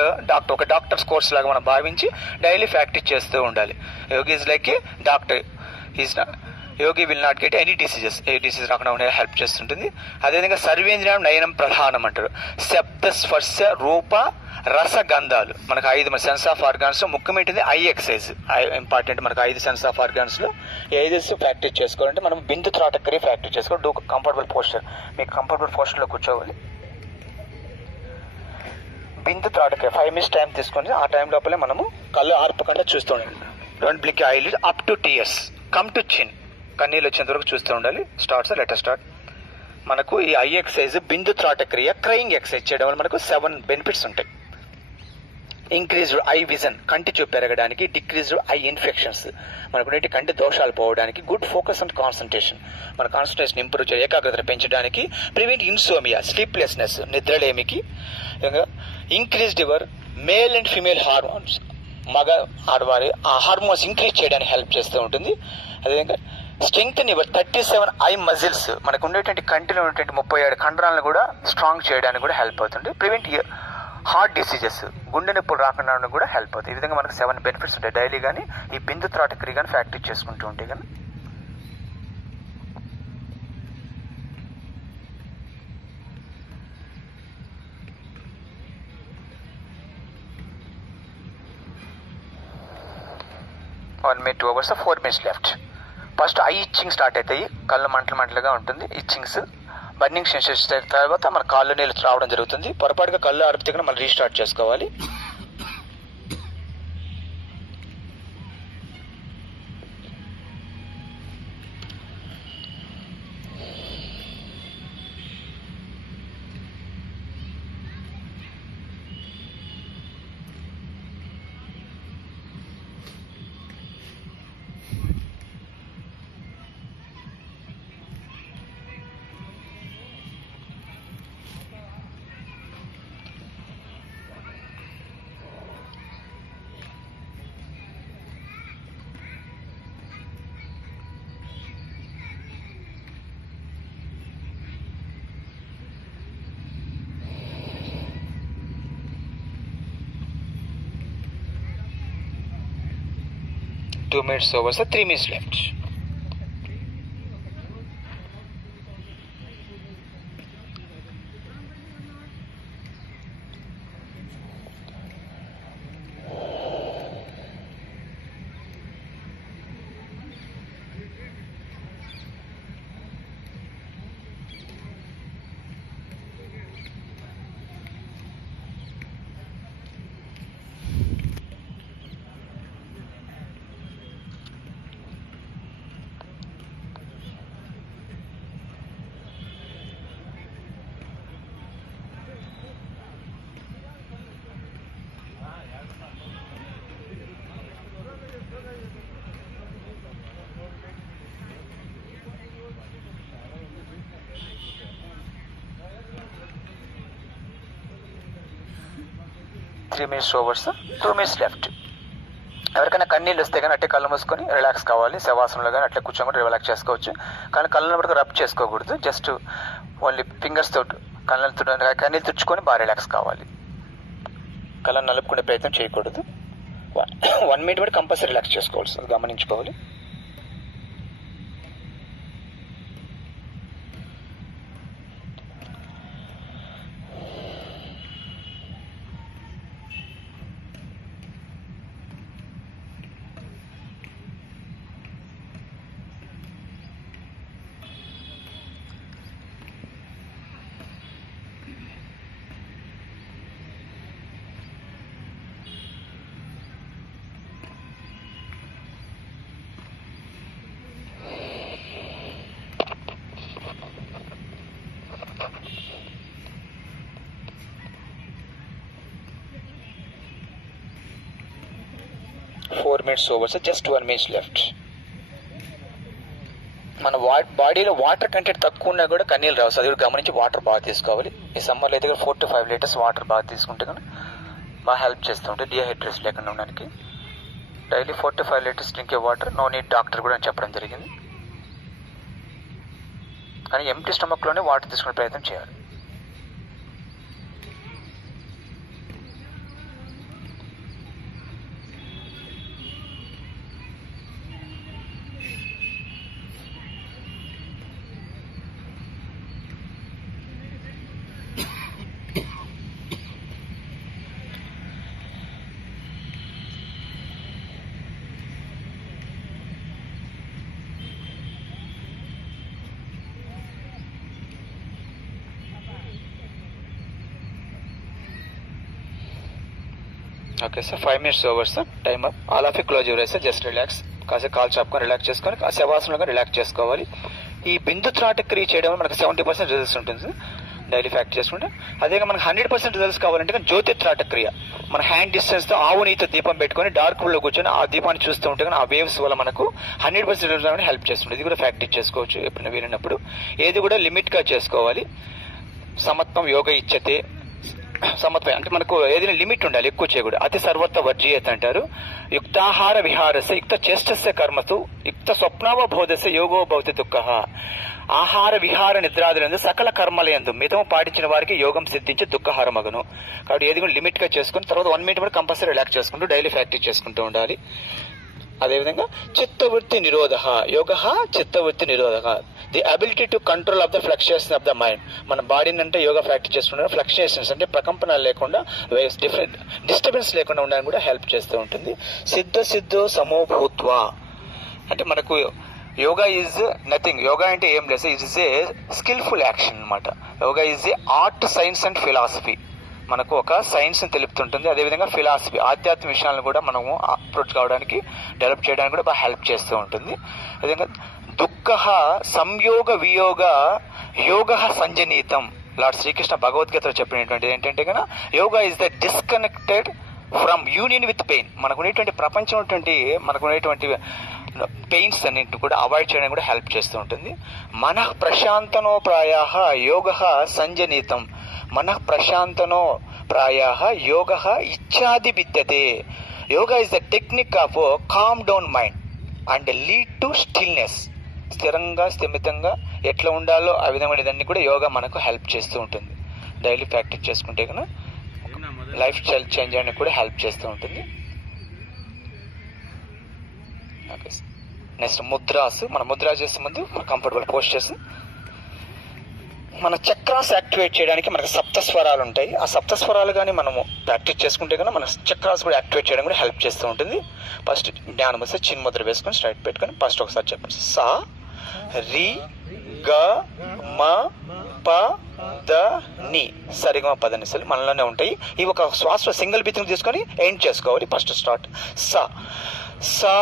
ఒక డాక్టర్స్ కోర్స్ లాగా మనం భావించి డైలీ ప్రాక్టీస్ చేస్తూ ఉండాలి. Yogi is like a doctor, yogi will not get any diseases, ఏ డిసీజ్ రాకుండా ఉండే హెల్ప్ చేస్తుంటుంది. అదేవిధంగా సర్వేంద్రియం నయనం ప్రధానం అంటారు. శబ్ద, స్పర్శ, రూప, రసగంధాలు మనకు 5 సెన్స్ ఆఫ్ ఆర్గాన్స్. ముఖ్యమైనది ఐ ఎక్సైజ్, ఇంపార్టెంట్. మనకు 5 సెన్స్ ఆఫ్ ఆర్గాన్స్ లో ఏదైతే ప్రాక్టీస్ చేసుకోవాలంటే మనం బిందు త్రాటకరీ ప్రాక్టీస్ చేసుకోవాలి. డూ కంఫర్టబుల్ పోస్టర్, మీకు కంఫర్టబుల్ పోస్టర్ లో కూర్చోవాలి. బిందు త్రాటకరీ 5 minutes టైం తీసుకొని ఆ టైం లోపలే మనము కళ్ళు ఆర్పకుండా చూస్తూ ఉండాలి. Don't blink eyelid up to tears, come to chin, కన్నీళ్ళు వచ్చేంత వరకు చూస్తూ ఉండాలి. లెటర్ స్టార్ట్. మనకు ఈ ఐ ఎక్సైజ్, బిందు త్రాటక్రియ, క్రయింగ్ ఎక్సైజ్ చేయడం వల్ల మనకు 7 బెనిఫిట్స్ ఉంటాయి. ఇంక్రీజ్డ్ ఐ విజన్, కంటి చూపు పెరగడానికి. డిక్రీజ్డ్ ఐ ఇన్ఫెక్షన్స్, మనకు కంటి దోషాలు పోవడానికి. గుడ్ ఫోకస్ అండ్ కాన్సన్ట్రేషన్, మన కాన్సన్ట్రేషన్ ఇంప్రూవ్ చేయ, ఏకాగ్రత పెంచడానికి. ప్రివెంట్ ఇన్సోమియా, స్లీప్లెస్నెస్, నిద్రలేమికి. Increased your male and female hormones, మగ ఆడవారి ఆ హార్మోన్స్ ఇంక్రీజ్ చేయడానికి హెల్ప్ చేస్తూ ఉంటుంది. అదేవిధంగా స్ట్రెంగ్త్ యువర్ 37 ఐ మజిల్స్, మనకు ఉండేటువంటి కంటిలో ఉన్నటువంటి 37 కండరాలను కూడా స్ట్రాంగ్ చేయడానికి కూడా హెల్ప్ అవుతుంది. ప్రివెంట్ హార్ట్ డిసీజెస్, గుండె నొప్పులు రాకుండా కూడా హెల్ప్ అవుతుంది. ఈ విధంగా మనకు 7 బెనిఫిట్స్ ఉంటాయి. డైలీ కానీ ఈ బిందు త్రాటకరీ కానీ ప్రాక్టీస్ చేసుకుంటూ ఉంటే కానీ. One minute 2 hours 4 minutes left. First I itching start అవుతాయి, కళ్ళు మంటలుగా ఉంటుంది. ఇచ్చింగ్స్, బర్నింగ్ సెన్సేషన్ తర్వాత మన కాళ్ళు నీళ్ళు రావడం జరుగుతుంది. పొరపాటుగా కళ్ళు ఆరిపితే కూడా మళ్ళీ రీస్టార్ట్ చేసుకోవాలి. 2 minutes over, sir. 3 minutes left. Three minutes over, sir. 2 minutes left. ఎవరికైనా కన్నీళ్ళు వస్తే కానీ అట్టే కళ్ళు మూసుకొని రిలాక్స్ కావాలి. శవాసనంలో కానీ అట్లా కూర్చొని కూడా రిలాక్స్ చేసుకోవచ్చు. కానీ కళ్ళని వరకు రబ్ చేసుకోకూడదు. జస్ట్ ఓన్లీ ఫింగర్స్ తోటి కన్నీళ్ళు తుడుచుకొని బాగా రిలాక్స్ కావాలి. కళ్ళని నలుపుకునే ప్రయత్నం చేయకూడదు. 1 minute కూడా కంపల్సరీ రిలాక్స్ చేసుకోవాలి సార్, గమనించుకోవాలి. Four minutes over, so just 1 minute left. మన బాడీలో వాటర్ కంటెంట్ తక్కువ ఉన్నా కూడా కన్నీళ్ళు రావు. అది కూడా గమనించి వాటర్ బాగా తీసుకోవాలి. ఈ సమ్మర్లో అయితే 4 to 5 liters వాటర్ బాగా తీసుకుంటే కానీ బాగా హెల్ప్ చేస్తుంటే డిహైడ్రేషన్ లేకుండా ఉండడానికి. Daily 4 to 5 liters drink water, no need doctor కూడా అని చెప్పడం జరిగింది. కానీ ఎంటీ స్టమక్లోనే వాటర్ తీసుకునే ప్రయత్నం చేయాలి. Okay sir, 5 minutes over sir, time up. All of you close your eyes sir, just relax. కాసేపు కాల్ చాపుకొని రిలాక్స్ చేసుకొని శవాసనంగా రిలాక్స్ చేసుకోవాలి. ఈ బిందు త్రాటక్రియ చేయడం వల్ల మనకు 70% రిజల్ట్స్ ఉంటుంది డైలీ ఫ్యాక్ట్ చేసుకుంటే. అదేగా మనకు 100% రిజల్ట్స్ కావాలంటే కానీ జ్యోతి త్రాటక్రియ, మన హ్యాండ్ డిస్టెన్స్తో ఆవు నీతో దీపం పెట్టుకొని డార్క్ లో కూర్చొని ఆ దీపాన్ని చూస్తూ ఉంటే కానీ ఆ వేవ్స్ వల్ల మనకు 100% రిజల్ట్స్ హెల్ప్ చేస్తుంది. ఇది కూడా ప్రాక్టీస్ చేసుకోవచ్చు ఎప్పుడైనా వీలైనప్పుడు. ఏది కూడా లిమిట్గా చేసుకోవాలి. సమత్వం యోగ ఇచ్చతే, సమత్వం అంటే మనకు ఏదైనా లిమిట్ ఉండాలి, ఎక్కువ చేయకూడదు. అతి సర్వత్వ వర్జీయత అంటారు. యుక్తాహార విహారస్య యుక్త చేష్టస్య కర్మసు యుక్త స్వప్నవబోధస్య యోగో భవతి దుఃఖ. ఆహార విహార నిద్రాదులందు సకల కర్మలందు మితము పాటించిన వారికి యోగం సిద్ధించి దుఃఖహారమగను. కాబట్టి ఏది కూడా లిమిట్ గా చేసుకుని తర్వాత 1 minute కూడా కంపల్సరీ రిలాక్స్ చేసుకుంటూ డైలీ ప్రాక్టీస్ చేసుకుంటూ ఉండాలి. అదేవిధంగా చిత్తవృత్తి నిరోధ, యోగ చిత్తవృత్తి నిరోధ, the ability to control of the fluctuation of the mind. మన బాడీని అంటే యోగా ప్రాక్టీస్ చేసుకుంటే ఫ్లక్చుయేషన్స్ అంటే ప్రకంపనలు లేకుండా, డిఫరెంట్ డిస్టర్బెన్స్ లేకుండా ఉండడానికి కూడా హెల్ప్ చేస్తూ ఉంటుంది. సిద్ధో సమోభూత్వ అంటే మనకు యోగా ఈజ్ నథింగ్. యోగా అంటే ఏం లేదు, it is a skillful action అనమాట. Yoga is a art, science and philosophy. మనకు ఒక సైన్స్ని తెలుపుతుంటుంది. అదేవిధంగా ఫిలాసఫీ, ఆధ్యాత్మిక విషయాలను కూడా మనము అప్రోచ్ కావడానికి, డెవలప్ చేయడానికి కూడా బాగా హెల్ప్ చేస్తూ ఉంటుంది. అదేవిధంగా దుఃఖ సంయోగ వియోగ యోగ సంజనీతం. లార్డ్ శ్రీకృష్ణ భగవద్గీతలో చెప్పినటువంటిది ఏంటంటే కనుక yoga is the disconnected from union with pain. మనకు ఉండేటువంటి ప్రపంచం మనకు ఉండేటువంటి పెయిన్స్ అన్నింటిని కూడా అవాయిడ్ చేయడానికి కూడా హెల్ప్ చేస్తూ ఉంటుంది. మనః ప్రశాంతనో ప్రాయ యోగ సంజనీతం. మనః ప్రశాంతనో ప్రాయ యోగ ఇచ్ఛాది విద్యతే. Yoga is the technique of calm down mind and lead to stillness. స్థిరంగా స్థిమితంగా ఎట్లా ఉండాలో ఆ విధమైనదన్నీ కూడా యోగా మనకు హెల్ప్ చేస్తూ ఉంటుంది. డైలీ ప్రాక్టీస్ చేసుకుంటే కనుక లైఫ్ స్టైల్ చేంజ్ చేయడానికి కూడా హెల్ప్ చేస్తూ ఉంటుంది. ఓకే. నెక్స్ట్ ముద్రాస్. మన ముద్ర చేసే ముందు మన కంఫర్టబుల్ పోస్చర్స్. మన చక్రాస్ యాక్టివేట్ చేయడానికి మనకు సప్తస్వరాలు ఉంటాయి. ఆ సప్తస్వరాలు కానీ మనము ప్రాక్టీస్ చేసుకుంటే కనుక మన చక్రాస్ కూడా యాక్టివేట్ చేయడం కూడా హెల్ప్ చేస్తూ ఉంటుంది. ఫస్ట్ జ్ఞానం వస్తే చిన్న ముద్ర వేసుకొని స్ట్రైట్ పెట్టుకొని ఫస్ట్ ఒకసారి చెప్పండి. సా రి గ మ ప ద ని. సరిగమ పదనిసలు మనలోనే ఉంటాయి. ఇవి ఒక శ్వాస సింగిల్ బ్రీతింగ్ తీసుకొని ఎండ్ చేసుకోవాలి. ఫస్ట్ స్టార్ట్ సా సా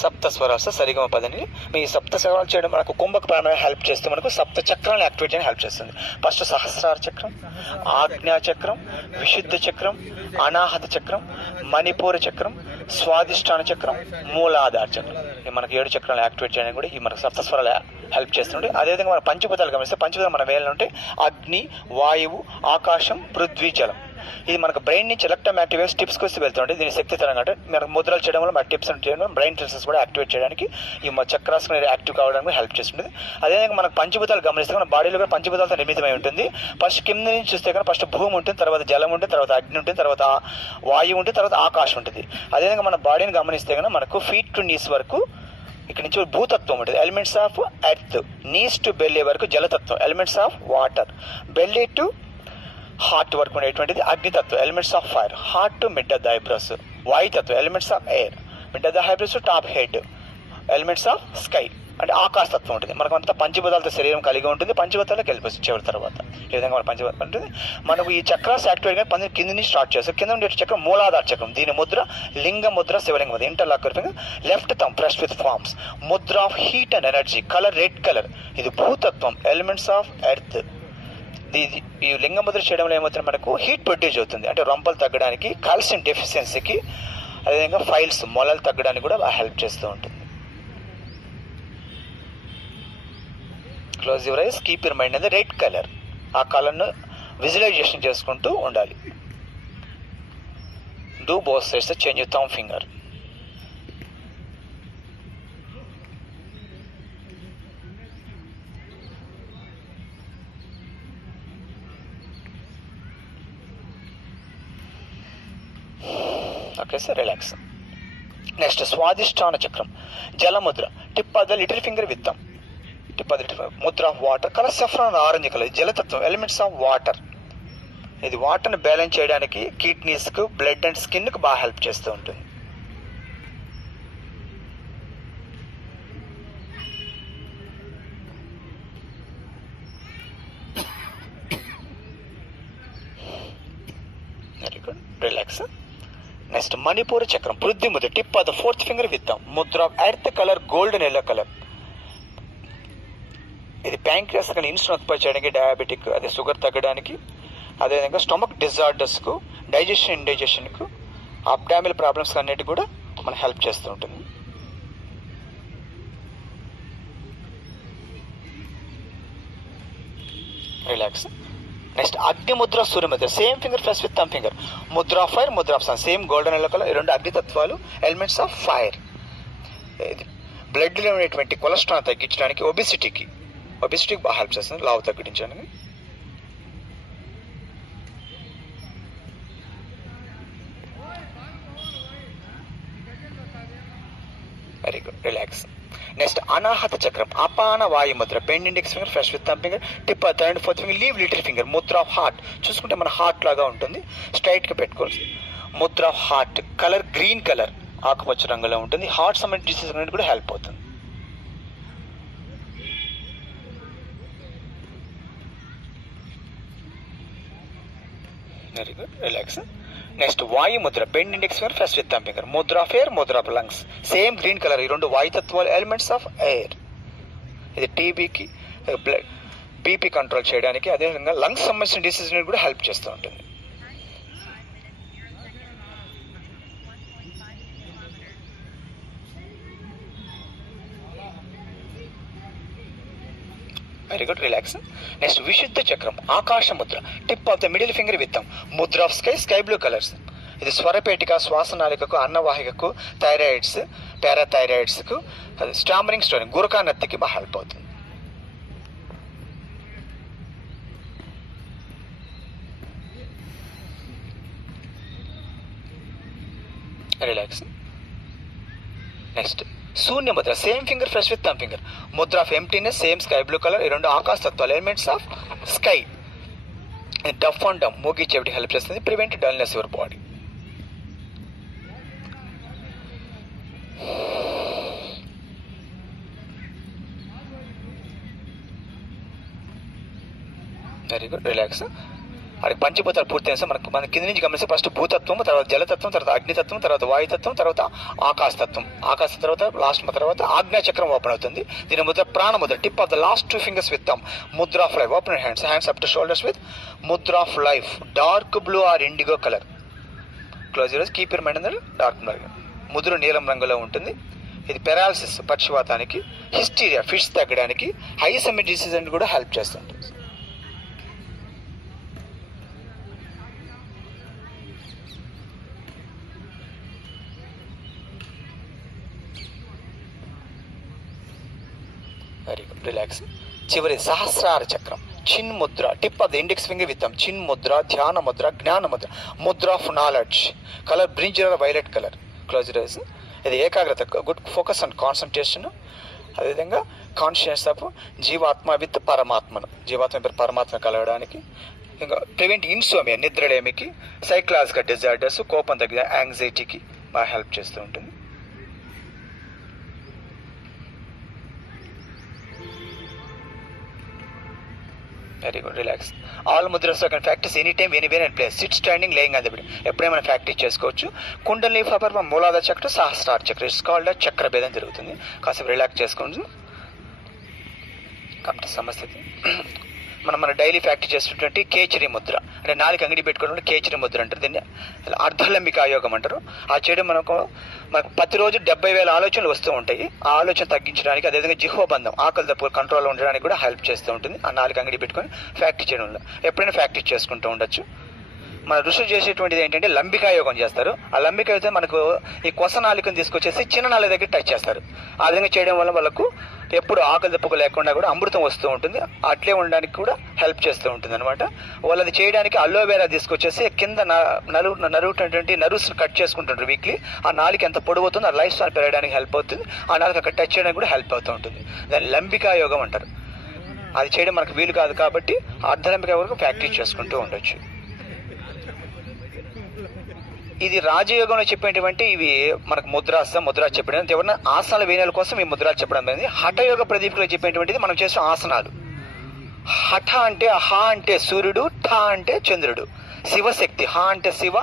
సప్త స్వరాలు సరిగమ పదని. మీ సప్త స్వరాలు చేయడం మనకు కుంభక ప్రాణాయామం హెల్ప్ చేస్తూ మనకు సప్త చక్రాలను యాక్టివేట్ చేయడం హెల్ప్ చేస్తుంది. ఫస్ట్ సహస్రార చక్రం, ఆజ్ఞా చక్రం, విశుద్ధ చక్రం, అనాహత చక్రం, మణిపూర చక్రం, స్వాదిష్టాన చక్రం, మూలాధార చక్రం. మనకు 7 చక్రాలను యాక్టివేట్ చేయడానికి కూడా ఈ మనకు సప్త స్వరాలు హెల్ప్ చేస్తుంటాయి. అదేవిధంగా మన పంచభూతాలు గమనిస్తే పంచభూతాలు మన వేళ్ళలో ఉంటే అగ్ని, వాయువు, ఆకాశం, పృథ్వీ, జలం. ఇది మనకు బ్రెయిన్ నుంచి ఎలక్ట్రోమాగ్నెటిక్ వేవ్స్ టిప్స్కి వస్తే వెళ్తుంటే దీని శక్తి తరంగా అంటే మనకు ముద్రలు చేయడం వల్ల మన టిప్స్ చేయడం బ్రెయిన్ సెన్సెస్ కూడా యాక్టివేట్ చేయడానికి ఈ చాక్రాస్ యాక్టివ్ కావడానికి హెల్ప్ చేస్తుంది. అదేవిధంగా మనకు పంచభూతాలు గమనిస్తే మన బాడీలో కూడా పంచభూతాలతో నిర్మితమై ఉంటుంది. ఫస్ట్ కింద నుంచి చూస్తే కనుక ఫస్ట్ భూమి ఉంటుంది, తర్వాత జలం ఉంటుంది, తర్వాత అగ్ని ఉంటుంది, తర్వాత వాయువు ఉంటుంది, తర్వాత ఆకాశం ఉంటుంది. అదేవిధంగా మన బాడీని గమనిస్తే కనుక మనకు ఫీట్ టు నీస్ వరకు ఇక్కడ నుంచి భూతత్వం ఉంటుంది, elements of earth. Knees to belly వరకు జలతత్వం, elements of water. Belly to heart వరకు ఉండేటువంటిది అగ్నితత్వం, elements of fire. Heart to mid of the eyebrows వాయుతత్వం, elements of air. Mid of the eyebrows to top head, elements of sky అంటే ఆకాశతత్వం ఉంటుంది. మనకు అంతా పంచభూతాలతో శరీరం కలిగి ఉంటుంది. పంచభూతాలకు వెళ్ళిపోతుంది చివరి తర్వాత. ఈ విధంగా మన పంచభూతం ఉంటుంది. మనకు ఈ చక్రాస్ యాక్టివేట్ గా కింద నుంచి స్టార్ట్ చేస్తాం. కింద ఉండే చక్రం మూలాధార చక్రం. దీని ముద్ర లింగ ముద్ర, శివలింగ ముద్ర. Interlock left thumb press with palms. Mudra of heat and energy, colour red colour. ఇది భూతత్వం, ఎలిమెంట్స్ ఆఫ్ ఎర్త్. ఈ లింగ ముద్ర చేయడంలో ఏమవుతుంది, మనకు హీట్ ప్రొడ్యూస్ అవుతుంది. అంటే రొంపలు తగ్గడానికి, కాల్షియం డెఫిషియన్సీకి, అదేవిధంగా ఫైల్స్ మొలలు తగ్గడానికి కూడా హెల్ప్ చేస్తూ ఉంటుంది. Close your eyes, keep your mind అనేది రెడ్ కలర్. ఆ కలర్ను విజువలైజేషన్ చేసుకుంటూ ఉండాలి. Do both sides, change your thumb finger. Okay sir, relax. Next స్వాదిష్టాన చక్రం, జలముద్ర. Tip of the little finger with thumb. Tip of the little finger. Mudra of water, colour saffron orange colour. జలతత్వం, elements of water. ఇది వాటర్ని balance చేయడానికి కిడ్నీస్కు, blood and స్కిన్కు బాగా help చేస్తూ ఉంటుంది. Very good, relax. నెక్స్ట్ మణిపూర చక్రం, పృథ్వీ ముద్ర. Tip of the 4th finger with thumb. Mudra of earth colour, golden yellow colour. ఇది ప్యాంక్రియాస్ కానీ ఇన్సులిన్ ఉత్పత్తి చేయడానికి, డయాబెటిక్ అదే షుగర్ తగ్గడానికి, అదేవిధంగా స్టమక్ డిజార్డర్స్కు, డైజెషన్ ఇండైజెషన్కు, అబ్డామినల్ ప్రాబ్లమ్స్ అన్నిటి కూడా మనకు హెల్ప్ చేస్తూ ఉంటుంది. రిలాక్స్. నెక్స్ట్ అగ్ని ముద్ర, సూర్య ముద్ర. Same finger press with thumb finger. Mudra of fire, mudra of sun. Same golden yellow colour. ఈ రెండు అగ్నితత్వాలు, ఎలిమెంట్స్ ఆఫ్ ఫైర్. ఇది బ్లడ్లో ఉండేటువంటి కొలెస్ట్రాల్ తగ్గించడానికి, ఒబిసిటీకి బాగా హెల్ప్ చేస్తుంది, లావు తగ్గించడానికి. Very good, relax. నెక్స్ట్ అనాహత చక్రం, అపాన వాయు Mudra. Bend index finger, press with thumb finger, tip third and fourth finger, leave little finger. Mudra of heart చూసుకుంటే మన హార్ట్ లాగా ఉంటుంది, స్ట్రైట్గా పెట్టుకోవచ్చు. Mudra of heart, colour green colour, ఆకుపచ్చ రంగులో ఉంటుంది. హార్ట్ సంబంధించిన డిసీజ్ అనేది కూడా హెల్ప్ అవుతుంది. Very good, relax. నెక్స్ట్ వాయు Mudra, bend index finger, first with thumb finger. Mudra of air, Mudra of lungs. Same green colour, ఈ రెండు వాయుతత్వాలు, ఎలిమెంట్స్ ఆఫ్ ఎయిర్. ఇది టీబీకి, బ్లడ్ బీపీ కంట్రోల్ చేయడానికి, అదేవిధంగా లంగ్స్ సంబంధించిన డిసీజ్ కూడా హెల్ప్ చేస్తూ ఉంటుంది. Very good, relax. నెక్స్ట్ విశుద్ధ చక్రం, ఆకాశ ముద్ర. Tip of the middle finger with mudra of sky, sky blue colours. ఇది స్వరపేటిక, శ్వాసనాళికకు, అన్నవాహికకు, థైరాయిడ్స్, పారాథైరాయిడ్స్కు, స్టామరింగ్ స్టోరింగ్, గురకా నత్తికి బాగా హెల్ప్ అవుతుంది. రిలాక్స్. నెక్స్ట్ శూన్య ముద్ర, same finger, press with thumb finger. Mudra of emptiness, same sky blue colour. ఈ రెండు ఆకాశ తత్వాలు, elements of sky. Deaf and dumb, మూగి చెవిటి హెల్ప్ చేస్తుంది. Prevent dullness your body. Very good, relax. అది పంచభూతాలు పూర్తి చేస్తే మన కింద నుంచి గమనిస్తే ఫస్ట్ భూతత్వం, తర్వాత జలతత్వం, తర్వాత అగ్నితత్వం, తర్వాత వాయుతత్వం, తర్వాత ఆకాశతత్వం. ఆకాశం తర్వాత లాస్ట్ తర్వాత ఆజ్ఞా చక్రం ఓపెన్ అవుతుంది. దీని ముద్ర ప్రాణముద్ర. Tip of the last 2 fingers with thumb. Mudra of life. Open hands up to shoulders with mudra of life. Dark blue or indigo colour. Close your eyes, keep your mind on dark blue. ముద్ర నీలం రంగులో ఉంటుంది. ఇది paralysis, పక్షవాతానికి, hysteria, fish తగ్గడానికి, హైసెమిక్ disease అని కూడా help చేస్తుంటుంది. Very good, relax. చివరి సహస్రార చక్రం, చిన్ ముద్ర. Tip of the index finger with chin mudra, ధ్యాన ముద్ర, జ్ఞాన ముద్ర. Mudra of knowledge. కలర్ బ్రింజర్, violet colour. Close your eyes. ఇది ఏకాగ్రత, గుడ్ ఫోకస్ అండ్ కాన్సన్ట్రేషన్. అదేవిధంగా కాన్షియస్ ఆఫ్ జీవాత్మ విత్ పరమాత్మను, జీవాత్మ విత్ పరమాత్మ కలవడానికి. ఇంకా ప్రివెంట్ ఇన్సోమియా, నిద్రలేమికి, సైకలాజికల్ డిజార్డర్స్, కోపం తగ్గిన, యాంగ్జైటీకి బాగా హెల్ప్ చేస్తూ ఉంటుంది. Very good, relax. All mudras can practice any time, anywhere and place. SIT, standing, laying on the bed. ఎప్పుడైనా మనం ప్రాక్టీస్ చేసుకోవచ్చు. కుండలి ఫపర్, మూలాధార చక్ర, సహస్రార చక్ర. ఇట్స్ కాల్డ్ చక్ర భేదం జరుగుతుంది. కాసేపు రిలాక్స్ చేసుకోండి. కాబట్టి సమస్య మన డైలీ ప్రాక్టీస్ చేస్తున్నటువంటి కేచరి ముద్ర, అంటే నాలుగు అంగడి పెట్టుకోవడం కేచరి ముద్ర అంటారు. దీన్ని అర్ధలంబిక యోగం అంటారు. ఆ చేయడం మనకు ప్రతిరోజు 70,000 ఆలోచనలు వస్తూ ఉంటాయి. ఆ ఆలోచన తగ్గించడానికి, అదేవిధంగా జిహ్వబంధం, ఆకలి దప్పు కంట్రోల్లో ఉండడానికి కూడా హెల్ప్ చేస్తూ ఉంటుంది. ఆ నాలుగు అంగడి పెట్టుకొని ప్రాక్టీస్ చేయడం వల్ల ఎప్పుడైనా ప్రాక్టీస్ చేసుకుంటూ ఉండొచ్చు. మన ఋషులు చేసేటువంటిది ఏంటంటే లంబికా యోగం చేస్తారు. ఆ లంబిక అయితే మనకు ఈ కొస నాలికను తీసుకొచ్చేసి చిన్న నాలుగు దగ్గర టచ్ చేస్తారు. ఆ విధంగా చేయడం వల్ల వాళ్ళకు ఎప్పుడు ఆకలి దప్పుకు లేకుండా కూడా అమృతం వస్తూ ఉంటుంది. అట్లే ఉండడానికి కూడా హెల్ప్ చేస్తూ ఉంటుంది అనమాట. వాళ్ళది చేయడానికి అలోవేరా తీసుకొచ్చేసి కింద నరువుటువంటి నరుస్ కట్ చేసుకుంటుంటారు వీక్లీ. ఆ నాలుగు ఎంత పొడవుతుందో ఆ లైఫ్ స్పాన్ పెరగడానికి హెల్ప్ అవుతుంది. ఆ నాలుగు అక్కడ టచ్ చేయడానికి కూడా హెల్ప్ అవుతూ ఉంటుంది. దాన్ని లంబికా యోగం అంటారు. అది చేయడం మనకు వీలు కాదు కాబట్టి అర్ధలంబిక వరకు ప్రాక్టీస్ చేసుకుంటూ ఉండొచ్చు. ఇది రాజయోగంలో చెప్పేటువంటి ఇవి మనకు ముద్రా చెప్పడం. ఎవరైనా ఆసనాలు వేయడం కోసం ఈ ముద్ర చెప్పడం అనేది. హఠయోగ ప్రదీపకులు చెప్పేటువంటిది మనం చేసే ఆసనాలు. హఠ అంటే హ అంటే సూర్యుడు, ఠ అంటే చంద్రుడు, శివశక్తి. హ అంటే శివ,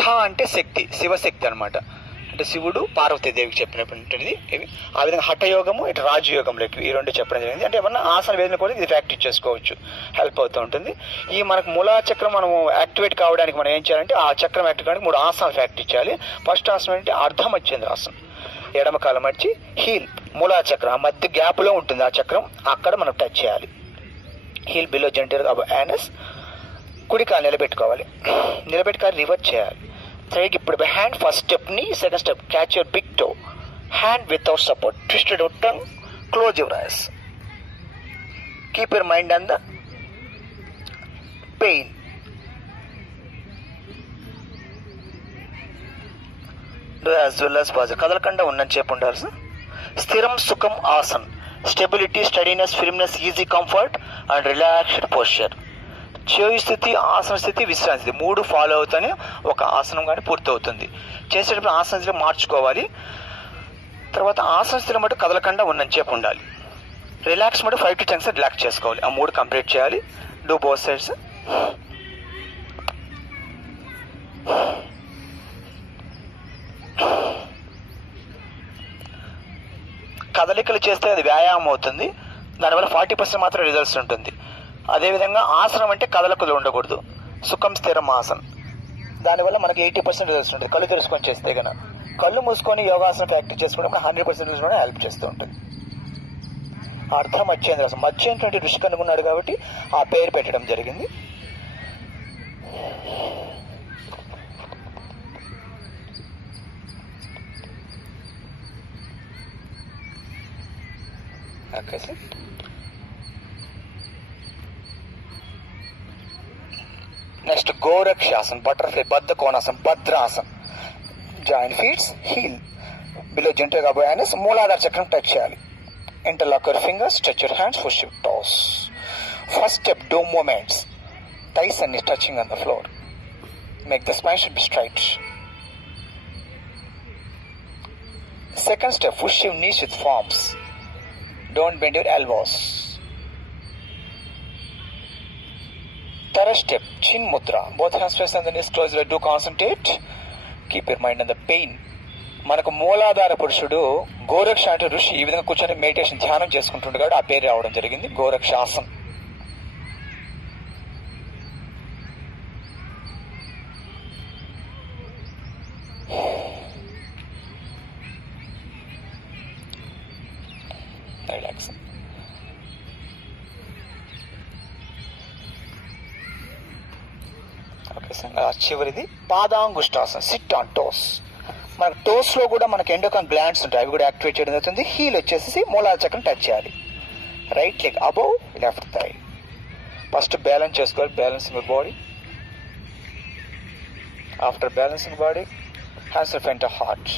ఠ అంటే శక్తి, శివశక్తి అనమాట. అంటే శివుడు, పార్వతీదేవికి చెప్పినటువంటిది ఇవి. ఆ విధంగా హఠయోగము, ఇటు రాజయోగంలోకి ఈ రెండు చెప్పడం జరిగింది. అంటే ఏమన్నా ఆసన వేదన కూడా ఇది ప్రాక్టీస్ చేసుకోవచ్చు, హెల్ప్ అవుతూ ఉంటుంది. ఈ మనకు మూలాచక్రం మనము యాక్టివేట్ కావడానికి మనం ఏం చేయాలంటే ఆ చక్రం యాక్టివేట్ కావడానికి 3 ఆసనాలు ప్రాక్టీస్ చేయాలి. ఫస్ట్ ఆసనం అంటే అర్ధమచ్చేంద్రాసనం. ఎడమ కాలం వచ్చి హీల్, మూలాచక్రం ఆ మధ్య గ్యాప్లో ఉంటుంది ఆ చక్రం, అక్కడ మనం టచ్ చేయాలి. Heel below genital above anus. కుడి కాలు నిలబెట్టుకోవాలి. నిలబెట్టుకోవాలి, రివర్స్ చేయాలి. ఇప్పుడు హ్యాండ్ ఫస్ట్ స్టెప్ ని, second step catch your big toe, hand without support, twisted out tongue, close your eyes, keep your mind on the pain. Do as well as positive, కదలకుండా ఉన్నని చెప్పి ఉండాలి సార్. స్థిరం సుఖం ఆసన్, stability, steadiness, firmness, easy comfort and relaxed posture. చేయి స్థితి, ఆసన స్థితి, విశ్రాంతి స్థితి 3 ఫాలో అవుతానే ఒక ఆసనం కానీ పూర్తవుతుంది. చేసేటప్పుడు ఆసన స్థితిలో మార్చుకోవాలి. తర్వాత ఆసన స్థితిలో మటు కదలకుండా ఉన్నని చెప్పి ఉండాలి. రిలాక్స్ మటు 5 to 10 seconds రిలాక్స్ చేసుకోవాలి. ఆ 3 కంప్లీట్ చేయాలి. Do both sides. కదలికలు చేస్తే అది వ్యాయామం అవుతుంది. దానివల్ల 40% మాత్రం రిజల్ట్స్ ఉంటుంది. అదేవిధంగా ఆసనం అంటే కదలకలు ఉండకూడదు. సుఖం స్థిరం ఆసనం, దానివల్ల మనకి 80% రిజల్ట్స్ ఉంటుంది. కళ్ళు తెరుచుకొని చేస్తే కనుక, కళ్ళు మూసుకొని యోగాసనం ప్రాక్టీస్ చేసుకుంటే 100% రిజల్ట్స్ కూడా హెల్ప్ చేస్తూ ఉంటుంది. అర్థం మత్స్యేంద్ర, మత్స్యేంద్రుడి ఋషి కనుగొన్నాడు కాబట్టి ఆ పేరు పెట్టడం జరిగింది. Okay sir. నెక్స్ట్ గోరక్షాసన్, బటర్ఫ్లై, బద్ధ కోణాసన్, భద్రాసన్. జాయింట్ ఫీట్స్, హీల్ బిలో జెంటల్గా అవేర్నెస్, మూలాధార చక్రం టచ్ చేయాలి. Interlock your fingers, stretch your hands, push your toes. First step, do movements. Thighs and knees touching on the floor. Make the spine should be straight. Second step, push your knees with palms. Don't bend your elbows. Third step, chin mudra. Both hands press on the knees, close your. Do concentrate. Keep your mind on the pain. మనకు మూలాధార పురుషుడు గోరక్ష అంటే ఋషి ఈ విధంగా కూర్చొని meditation ధ్యానం చేసుకుంటుండే కాబట్టి ఆ పేరు రావడం జరిగింది, గోరక్షాసన్. రిలాక్స్. Okay sir. చివరిది పాదాంగుష్టాసన్, సిట్ ఆన్ టోస్. మనకు టోస్లో కూడా మనకి ఎండోకాన్ గ్లాండ్స్ ఉంటాయి, అవి కూడా యాక్టివేట్ చేయడం జరుగుతుంది. హీల్ వచ్చేసి మూలాధార చక్రం టచ్ చేయాలి. Right leg above left thigh. First balance చేసుకోవాలి, balancing body. After balancing body, hands in front of heart,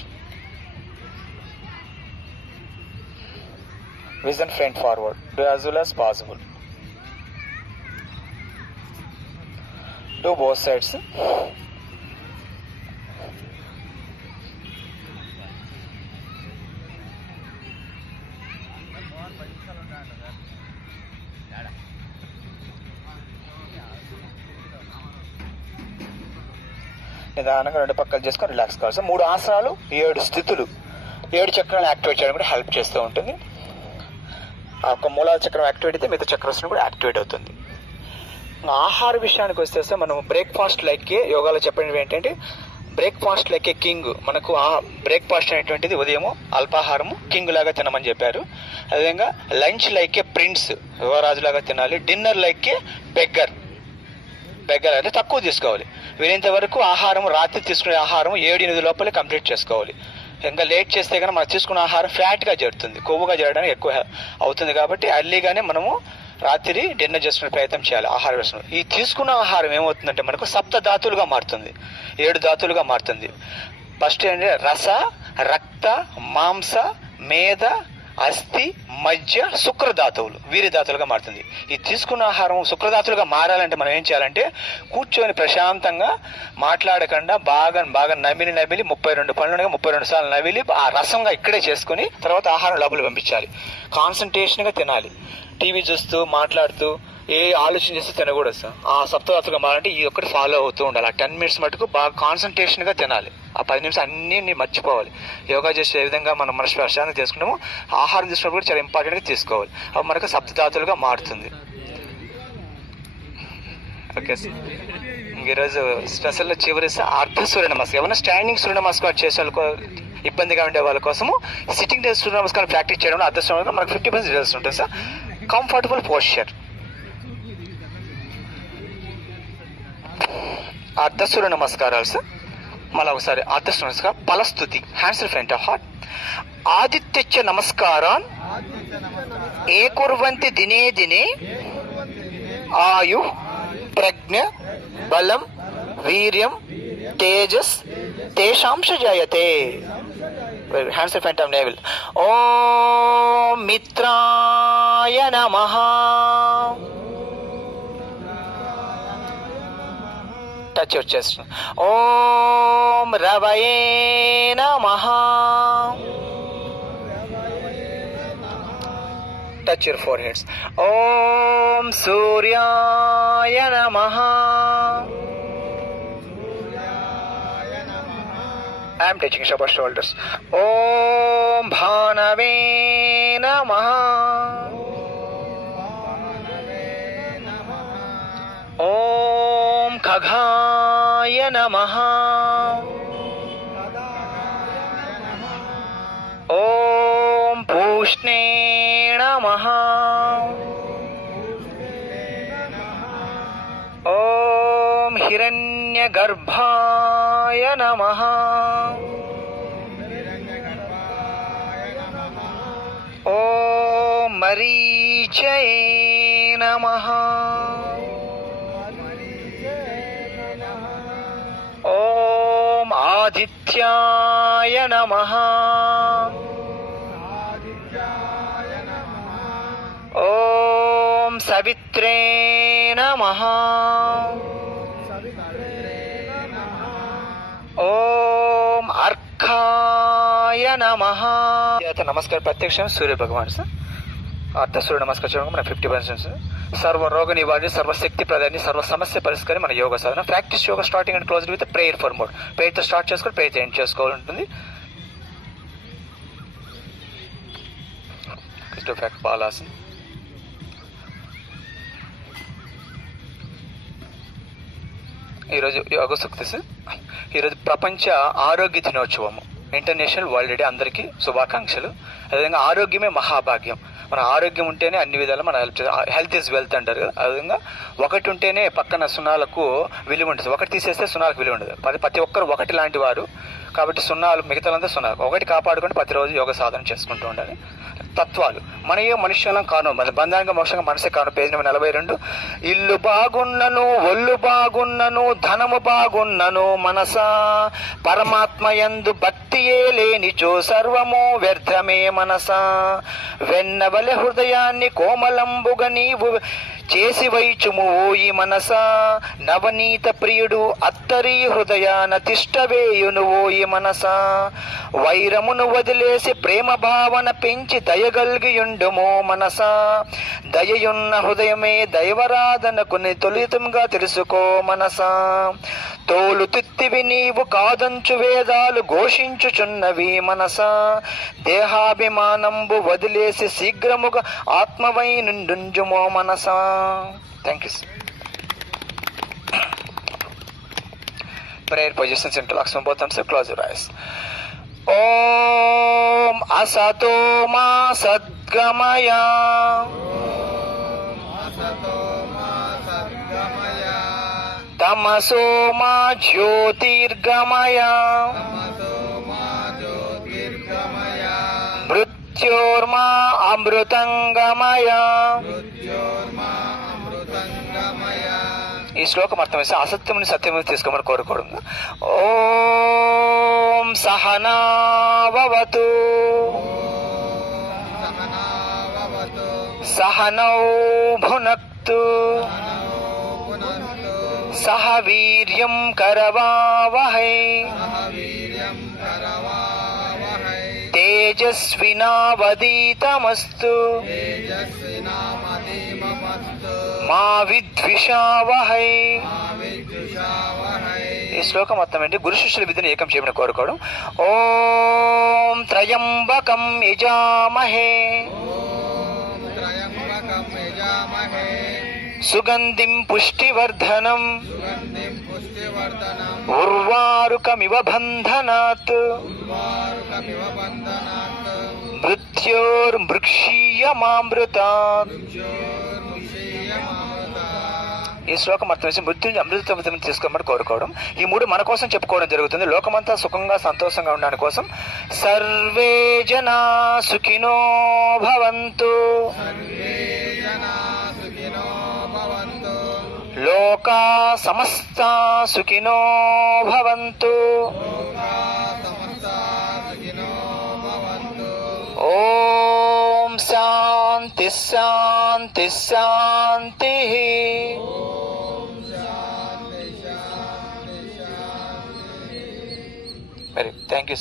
vision front forward. Do as well as possible. Do both sides. నిదానంగా 2 పక్కలు చేసుకొని రిలాక్స్ కావాలి. So 3 ఆసనాలు, 7 స్థితులు, 7 చక్రాలు activate చేయడం కూడా హెల్ప్ చేస్తూ ఉంటుంది. ఆ ఒక మూలాధార చక్రం యాక్టివేట్ అయితే మిగతా చక్రాసనం కూడా యాక్టివేట్ అవుతుంది. ఆహార విషయానికి వస్తే మనం బ్రేక్ఫాస్ట్ లైక్కే యోగాలో చెప్పినవి ఏంటంటే బ్రేక్ఫాస్ట్ లైక్కే కింగ్. మనకు ఆ బ్రేక్ఫాస్ట్ అనేటువంటిది ఉదయము అల్పాహారము కింగ్ లాగా తినమని చెప్పారు. అదేవిధంగా లంచ్ లైక్కే ప్రిన్స్, యువరాజులాగా తినాలి. డిన్నర్ లైక్కే బెగ్గర్ అంటే తక్కువ తీసుకోవాలి. వీలైనంత వరకు ఆహారం, రాత్రి తీసుకునే ఆహారం 7-8 లోపలే కంప్లీట్ చేసుకోవాలి. ఇంకా లేట్ చేస్తే కనుక మనం తీసుకున్న ఆహారం ఫ్యాట్గా చేరుతుంది, కొవ్వుగా చేరడానికి ఎక్కువ అవుతుంది. కాబట్టి అర్లీగానే మనము రాత్రి డిన్నర్ చేసుకునే ప్రయత్నం చేయాలి. ఆహార వ్యసనం ఈ తీసుకున్న ఆహారం ఏమవుతుందంటే మనకు 7 ధాతులుగా మారుతుంది, 7 ధాతులుగా మారుతుంది. ఫస్ట్ ఏంటంటే రస, రక్త, మాంస, మేధ, అస్థి, మజ్జ, శుక్రధాతువులు వీరి ధాతులుగా మారుతుంది. ఈ తీసుకున్న ఆహారం శుక్రధాతులుగా మారాలంటే మనం ఏం చేయాలంటే కూర్చొని ప్రశాంతంగా మాట్లాడకుండా బాగా నమిలి 32 పనులుగా 32 సార్లు నమిలి ఆ రసంగా ఇక్కడే చేసుకుని తర్వాత ఆహారం లోపల పంపించాలి. కాన్సన్ట్రేషన్గా తినాలి. టీవీ చూస్తూ మాట్లాడుతూ ఏ ఆలోచన చేస్తూ తినకూడదు సార్. ఆ సప్తధాతులుగా మారంటే ఈ ఒక్కటి ఫాలో అవుతూ ఉండాలి. ఆ 10 minutes మటుకు బాగా కాన్సన్ట్రేషన్గా తినాలి. ఆ 10 నిమిషాలు అన్నీ మర్చిపోవాలి. యోగా చేసే ఏ విధంగా మనం మనసు ప్రశాంతంగా తీసుకుంటామో ఆహారం తీసుకున్నప్పుడు కూడా చాలా ఇంపార్టెంట్గా తీసుకోవాలి. అవి మనకు సప్తధాతులుగా మారుతుంది. Okay sir. ఈరోజు స్పెషల్ చివరి అర్ధ సూర్య నమస్కారం. ఏమైనా స్టాండింగ్ సూర్య నమస్కారం చేసే వాళ్ళకు ఇబ్బందిగా ఉండే వాళ్ళ కోసము సిట్టింగ్ డే సూర్య నమస్కారం ప్రాక్టీస్ చేయడం అర్ధ సూర్య మనకు 50% రిజల్ట్స్ ఉంటుంది సార్. Comfortable posture. అర్ధ సూర్య నమస్కారాలు సార్. మళ్ళీ ఒకసారి అర్ధ సూర్య నమస్కారం. ఫలస్తుతి, hands in front of heart. ఆదిత్య నమస్కారాన్ ఏ కుర్వంతి దినే దినే ఆయు ప్రజ్ఞ బలం వీర్యం తేజస్ తేషాంశ జాయతే. Hands in front of navel. ఓం మిత్రాయ నమః. Touch your chest. ఓం రవయే నమః. Touch your foreheads. ఓం సూర్యాయ నమః. I am touching Shabba's shoulders. Om Bhanave Namah. Om Khaghaya Namah. Om Pushne Namah. Om Hiranyagarbhaya Namah. Om Marichaye Namah. Om Adityaya Namah. Om Savitre Namah. Om Arkhaya Namah. నమస్కారం. ప్రత్యక్షం సూర్య భగవాన్ sir. అర్ధ సూర్య నమస్కారం చేయడం మన 50% సార్. సర్వ రోగ నివారణ, సర్వశక్తి ప్రదాన్ని, సర్వ సమస్య పరిష్కారం మన యోగ సాధన. Practice yoga starting and close with prayer for mode. ప్రేయర్తో స్టార్ట్ చేసుకోవాలి, ప్రేయర్తో ఎండ్ చేసుకోవాలి ఉంటుంది. బాలాసన్. ఈరోజు యోగ సూక్తి సార్. ఈరోజు ప్రపంచ ఆరోగ్య దినోత్సవము, ఇంటర్నేషనల్ వరల్డ్ డే. అందరికీ శుభాకాంక్షలు. అదేవిధంగా ఆరోగ్యమే మహాభాగ్యం. మన ఆరోగ్యం ఉంటేనే అన్ని విధాలు మన హెల్త్ ఈజ్ వెల్త్ అంటారు కదా. అదేవిధంగా ఒకటి ఉంటేనే పక్కన సున్నాలకు విలువ ఉంటుంది, ఒకటి తీసేస్తే సున్నాలకు విలువ ఉండదు. ప్రతి ఒక్కరు ఒకటి లాంటి వారు కాబట్టి సున్నాలు మిగతాలంతా సున్నాలు. ఒకటి కాపాడుకొని ప్రతిరోజు యోగ సాధన చేసుకుంటూ ఉండాలి. తత్వాలు మనయే మనుష్యులం కాను, మన బంధాంగ మోక్షంగా మనసే కాను. Page number 42. ఇల్లు బాగున్నను, ఒళ్ళు బాగున్నను, ధనము బాగున్నను, మనసా పరమాత్మ యందు భక్తియే లేనిచో సర్వము వ్యర్థమే మనసా. వెన్నవలె హృదయాన్ని కోమలంబుగా నీవు చేసి వైచుము ఓయి మనసా. నవనీత ప్రియుడు అత్తరి హృదయాన తిష్టవేయును ఓయి మనసా. వైరమును వదిలేసి ప్రేమ భావన పెంచి దయగల్గియుండుమో మనసా. దయయున్న హృదయమే దైవరాధనకు తొలితంగా తెలుసుకో మనసా. తోలు తిత్తివి నీవు కాదంచు వేదాలు ఘోషించుచున్నవి మనసా. దేహాభిమానంబు వదిలేసి శీఘ్రముగా ఆత్మవై నుండుంజుమో మనసా. Thank you. Prayer positions into లక్ష్మణ పోతాం సార్. Close your eyes. ఓం అసతో మా సద్గమయ. తమసో మా జ్యోతిర్గమయ. మృత్యోర్మా అమృతంగమయ. ఈ శ్లోకం అర్థం వేస్తే అసత్యముని సత్యముని తీసుకోమని కోరుకోవడం. ఓం సహనావతు సహనౌ భునక్తు సహ వీర్యం కరవావహై తేజస్వినావదీతమస్తు మా విద్విషావహై. ఈ శ్లోకం మొత్తం ఏంటి? గురు శిష్యుల విద్యను ఏకం చేయమని కోరుకోవడం. ఓం త్రయంబకం యజామహే సుగంధిం పుష్టివర్ధనం ఉర్వారుకమివ బంధనాత్ మృత్యోర్మృక్షీయమామృతాత్. ఈ శ్లోకం అర్థం వేసి మృత్యుంజయ అమృతం తీసుకోమని కోరుకోవడం. ఈ మూడు మన కోసం చెప్పుకోవడం జరుగుతుంది. లోకమంతా సుఖంగా సంతోషంగా ఉండడానికి కోసం. సర్వే జనా సుఖినో భవంతు. లోకా సమస్త సుఖినో భవంతు. ఓం శాంతి శాంతి శాంతి. Very thank you.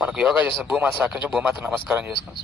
మనకు యోగా చేసిన భూమాత సహకరించి భూమాత నమస్కారం చేసుకోండి.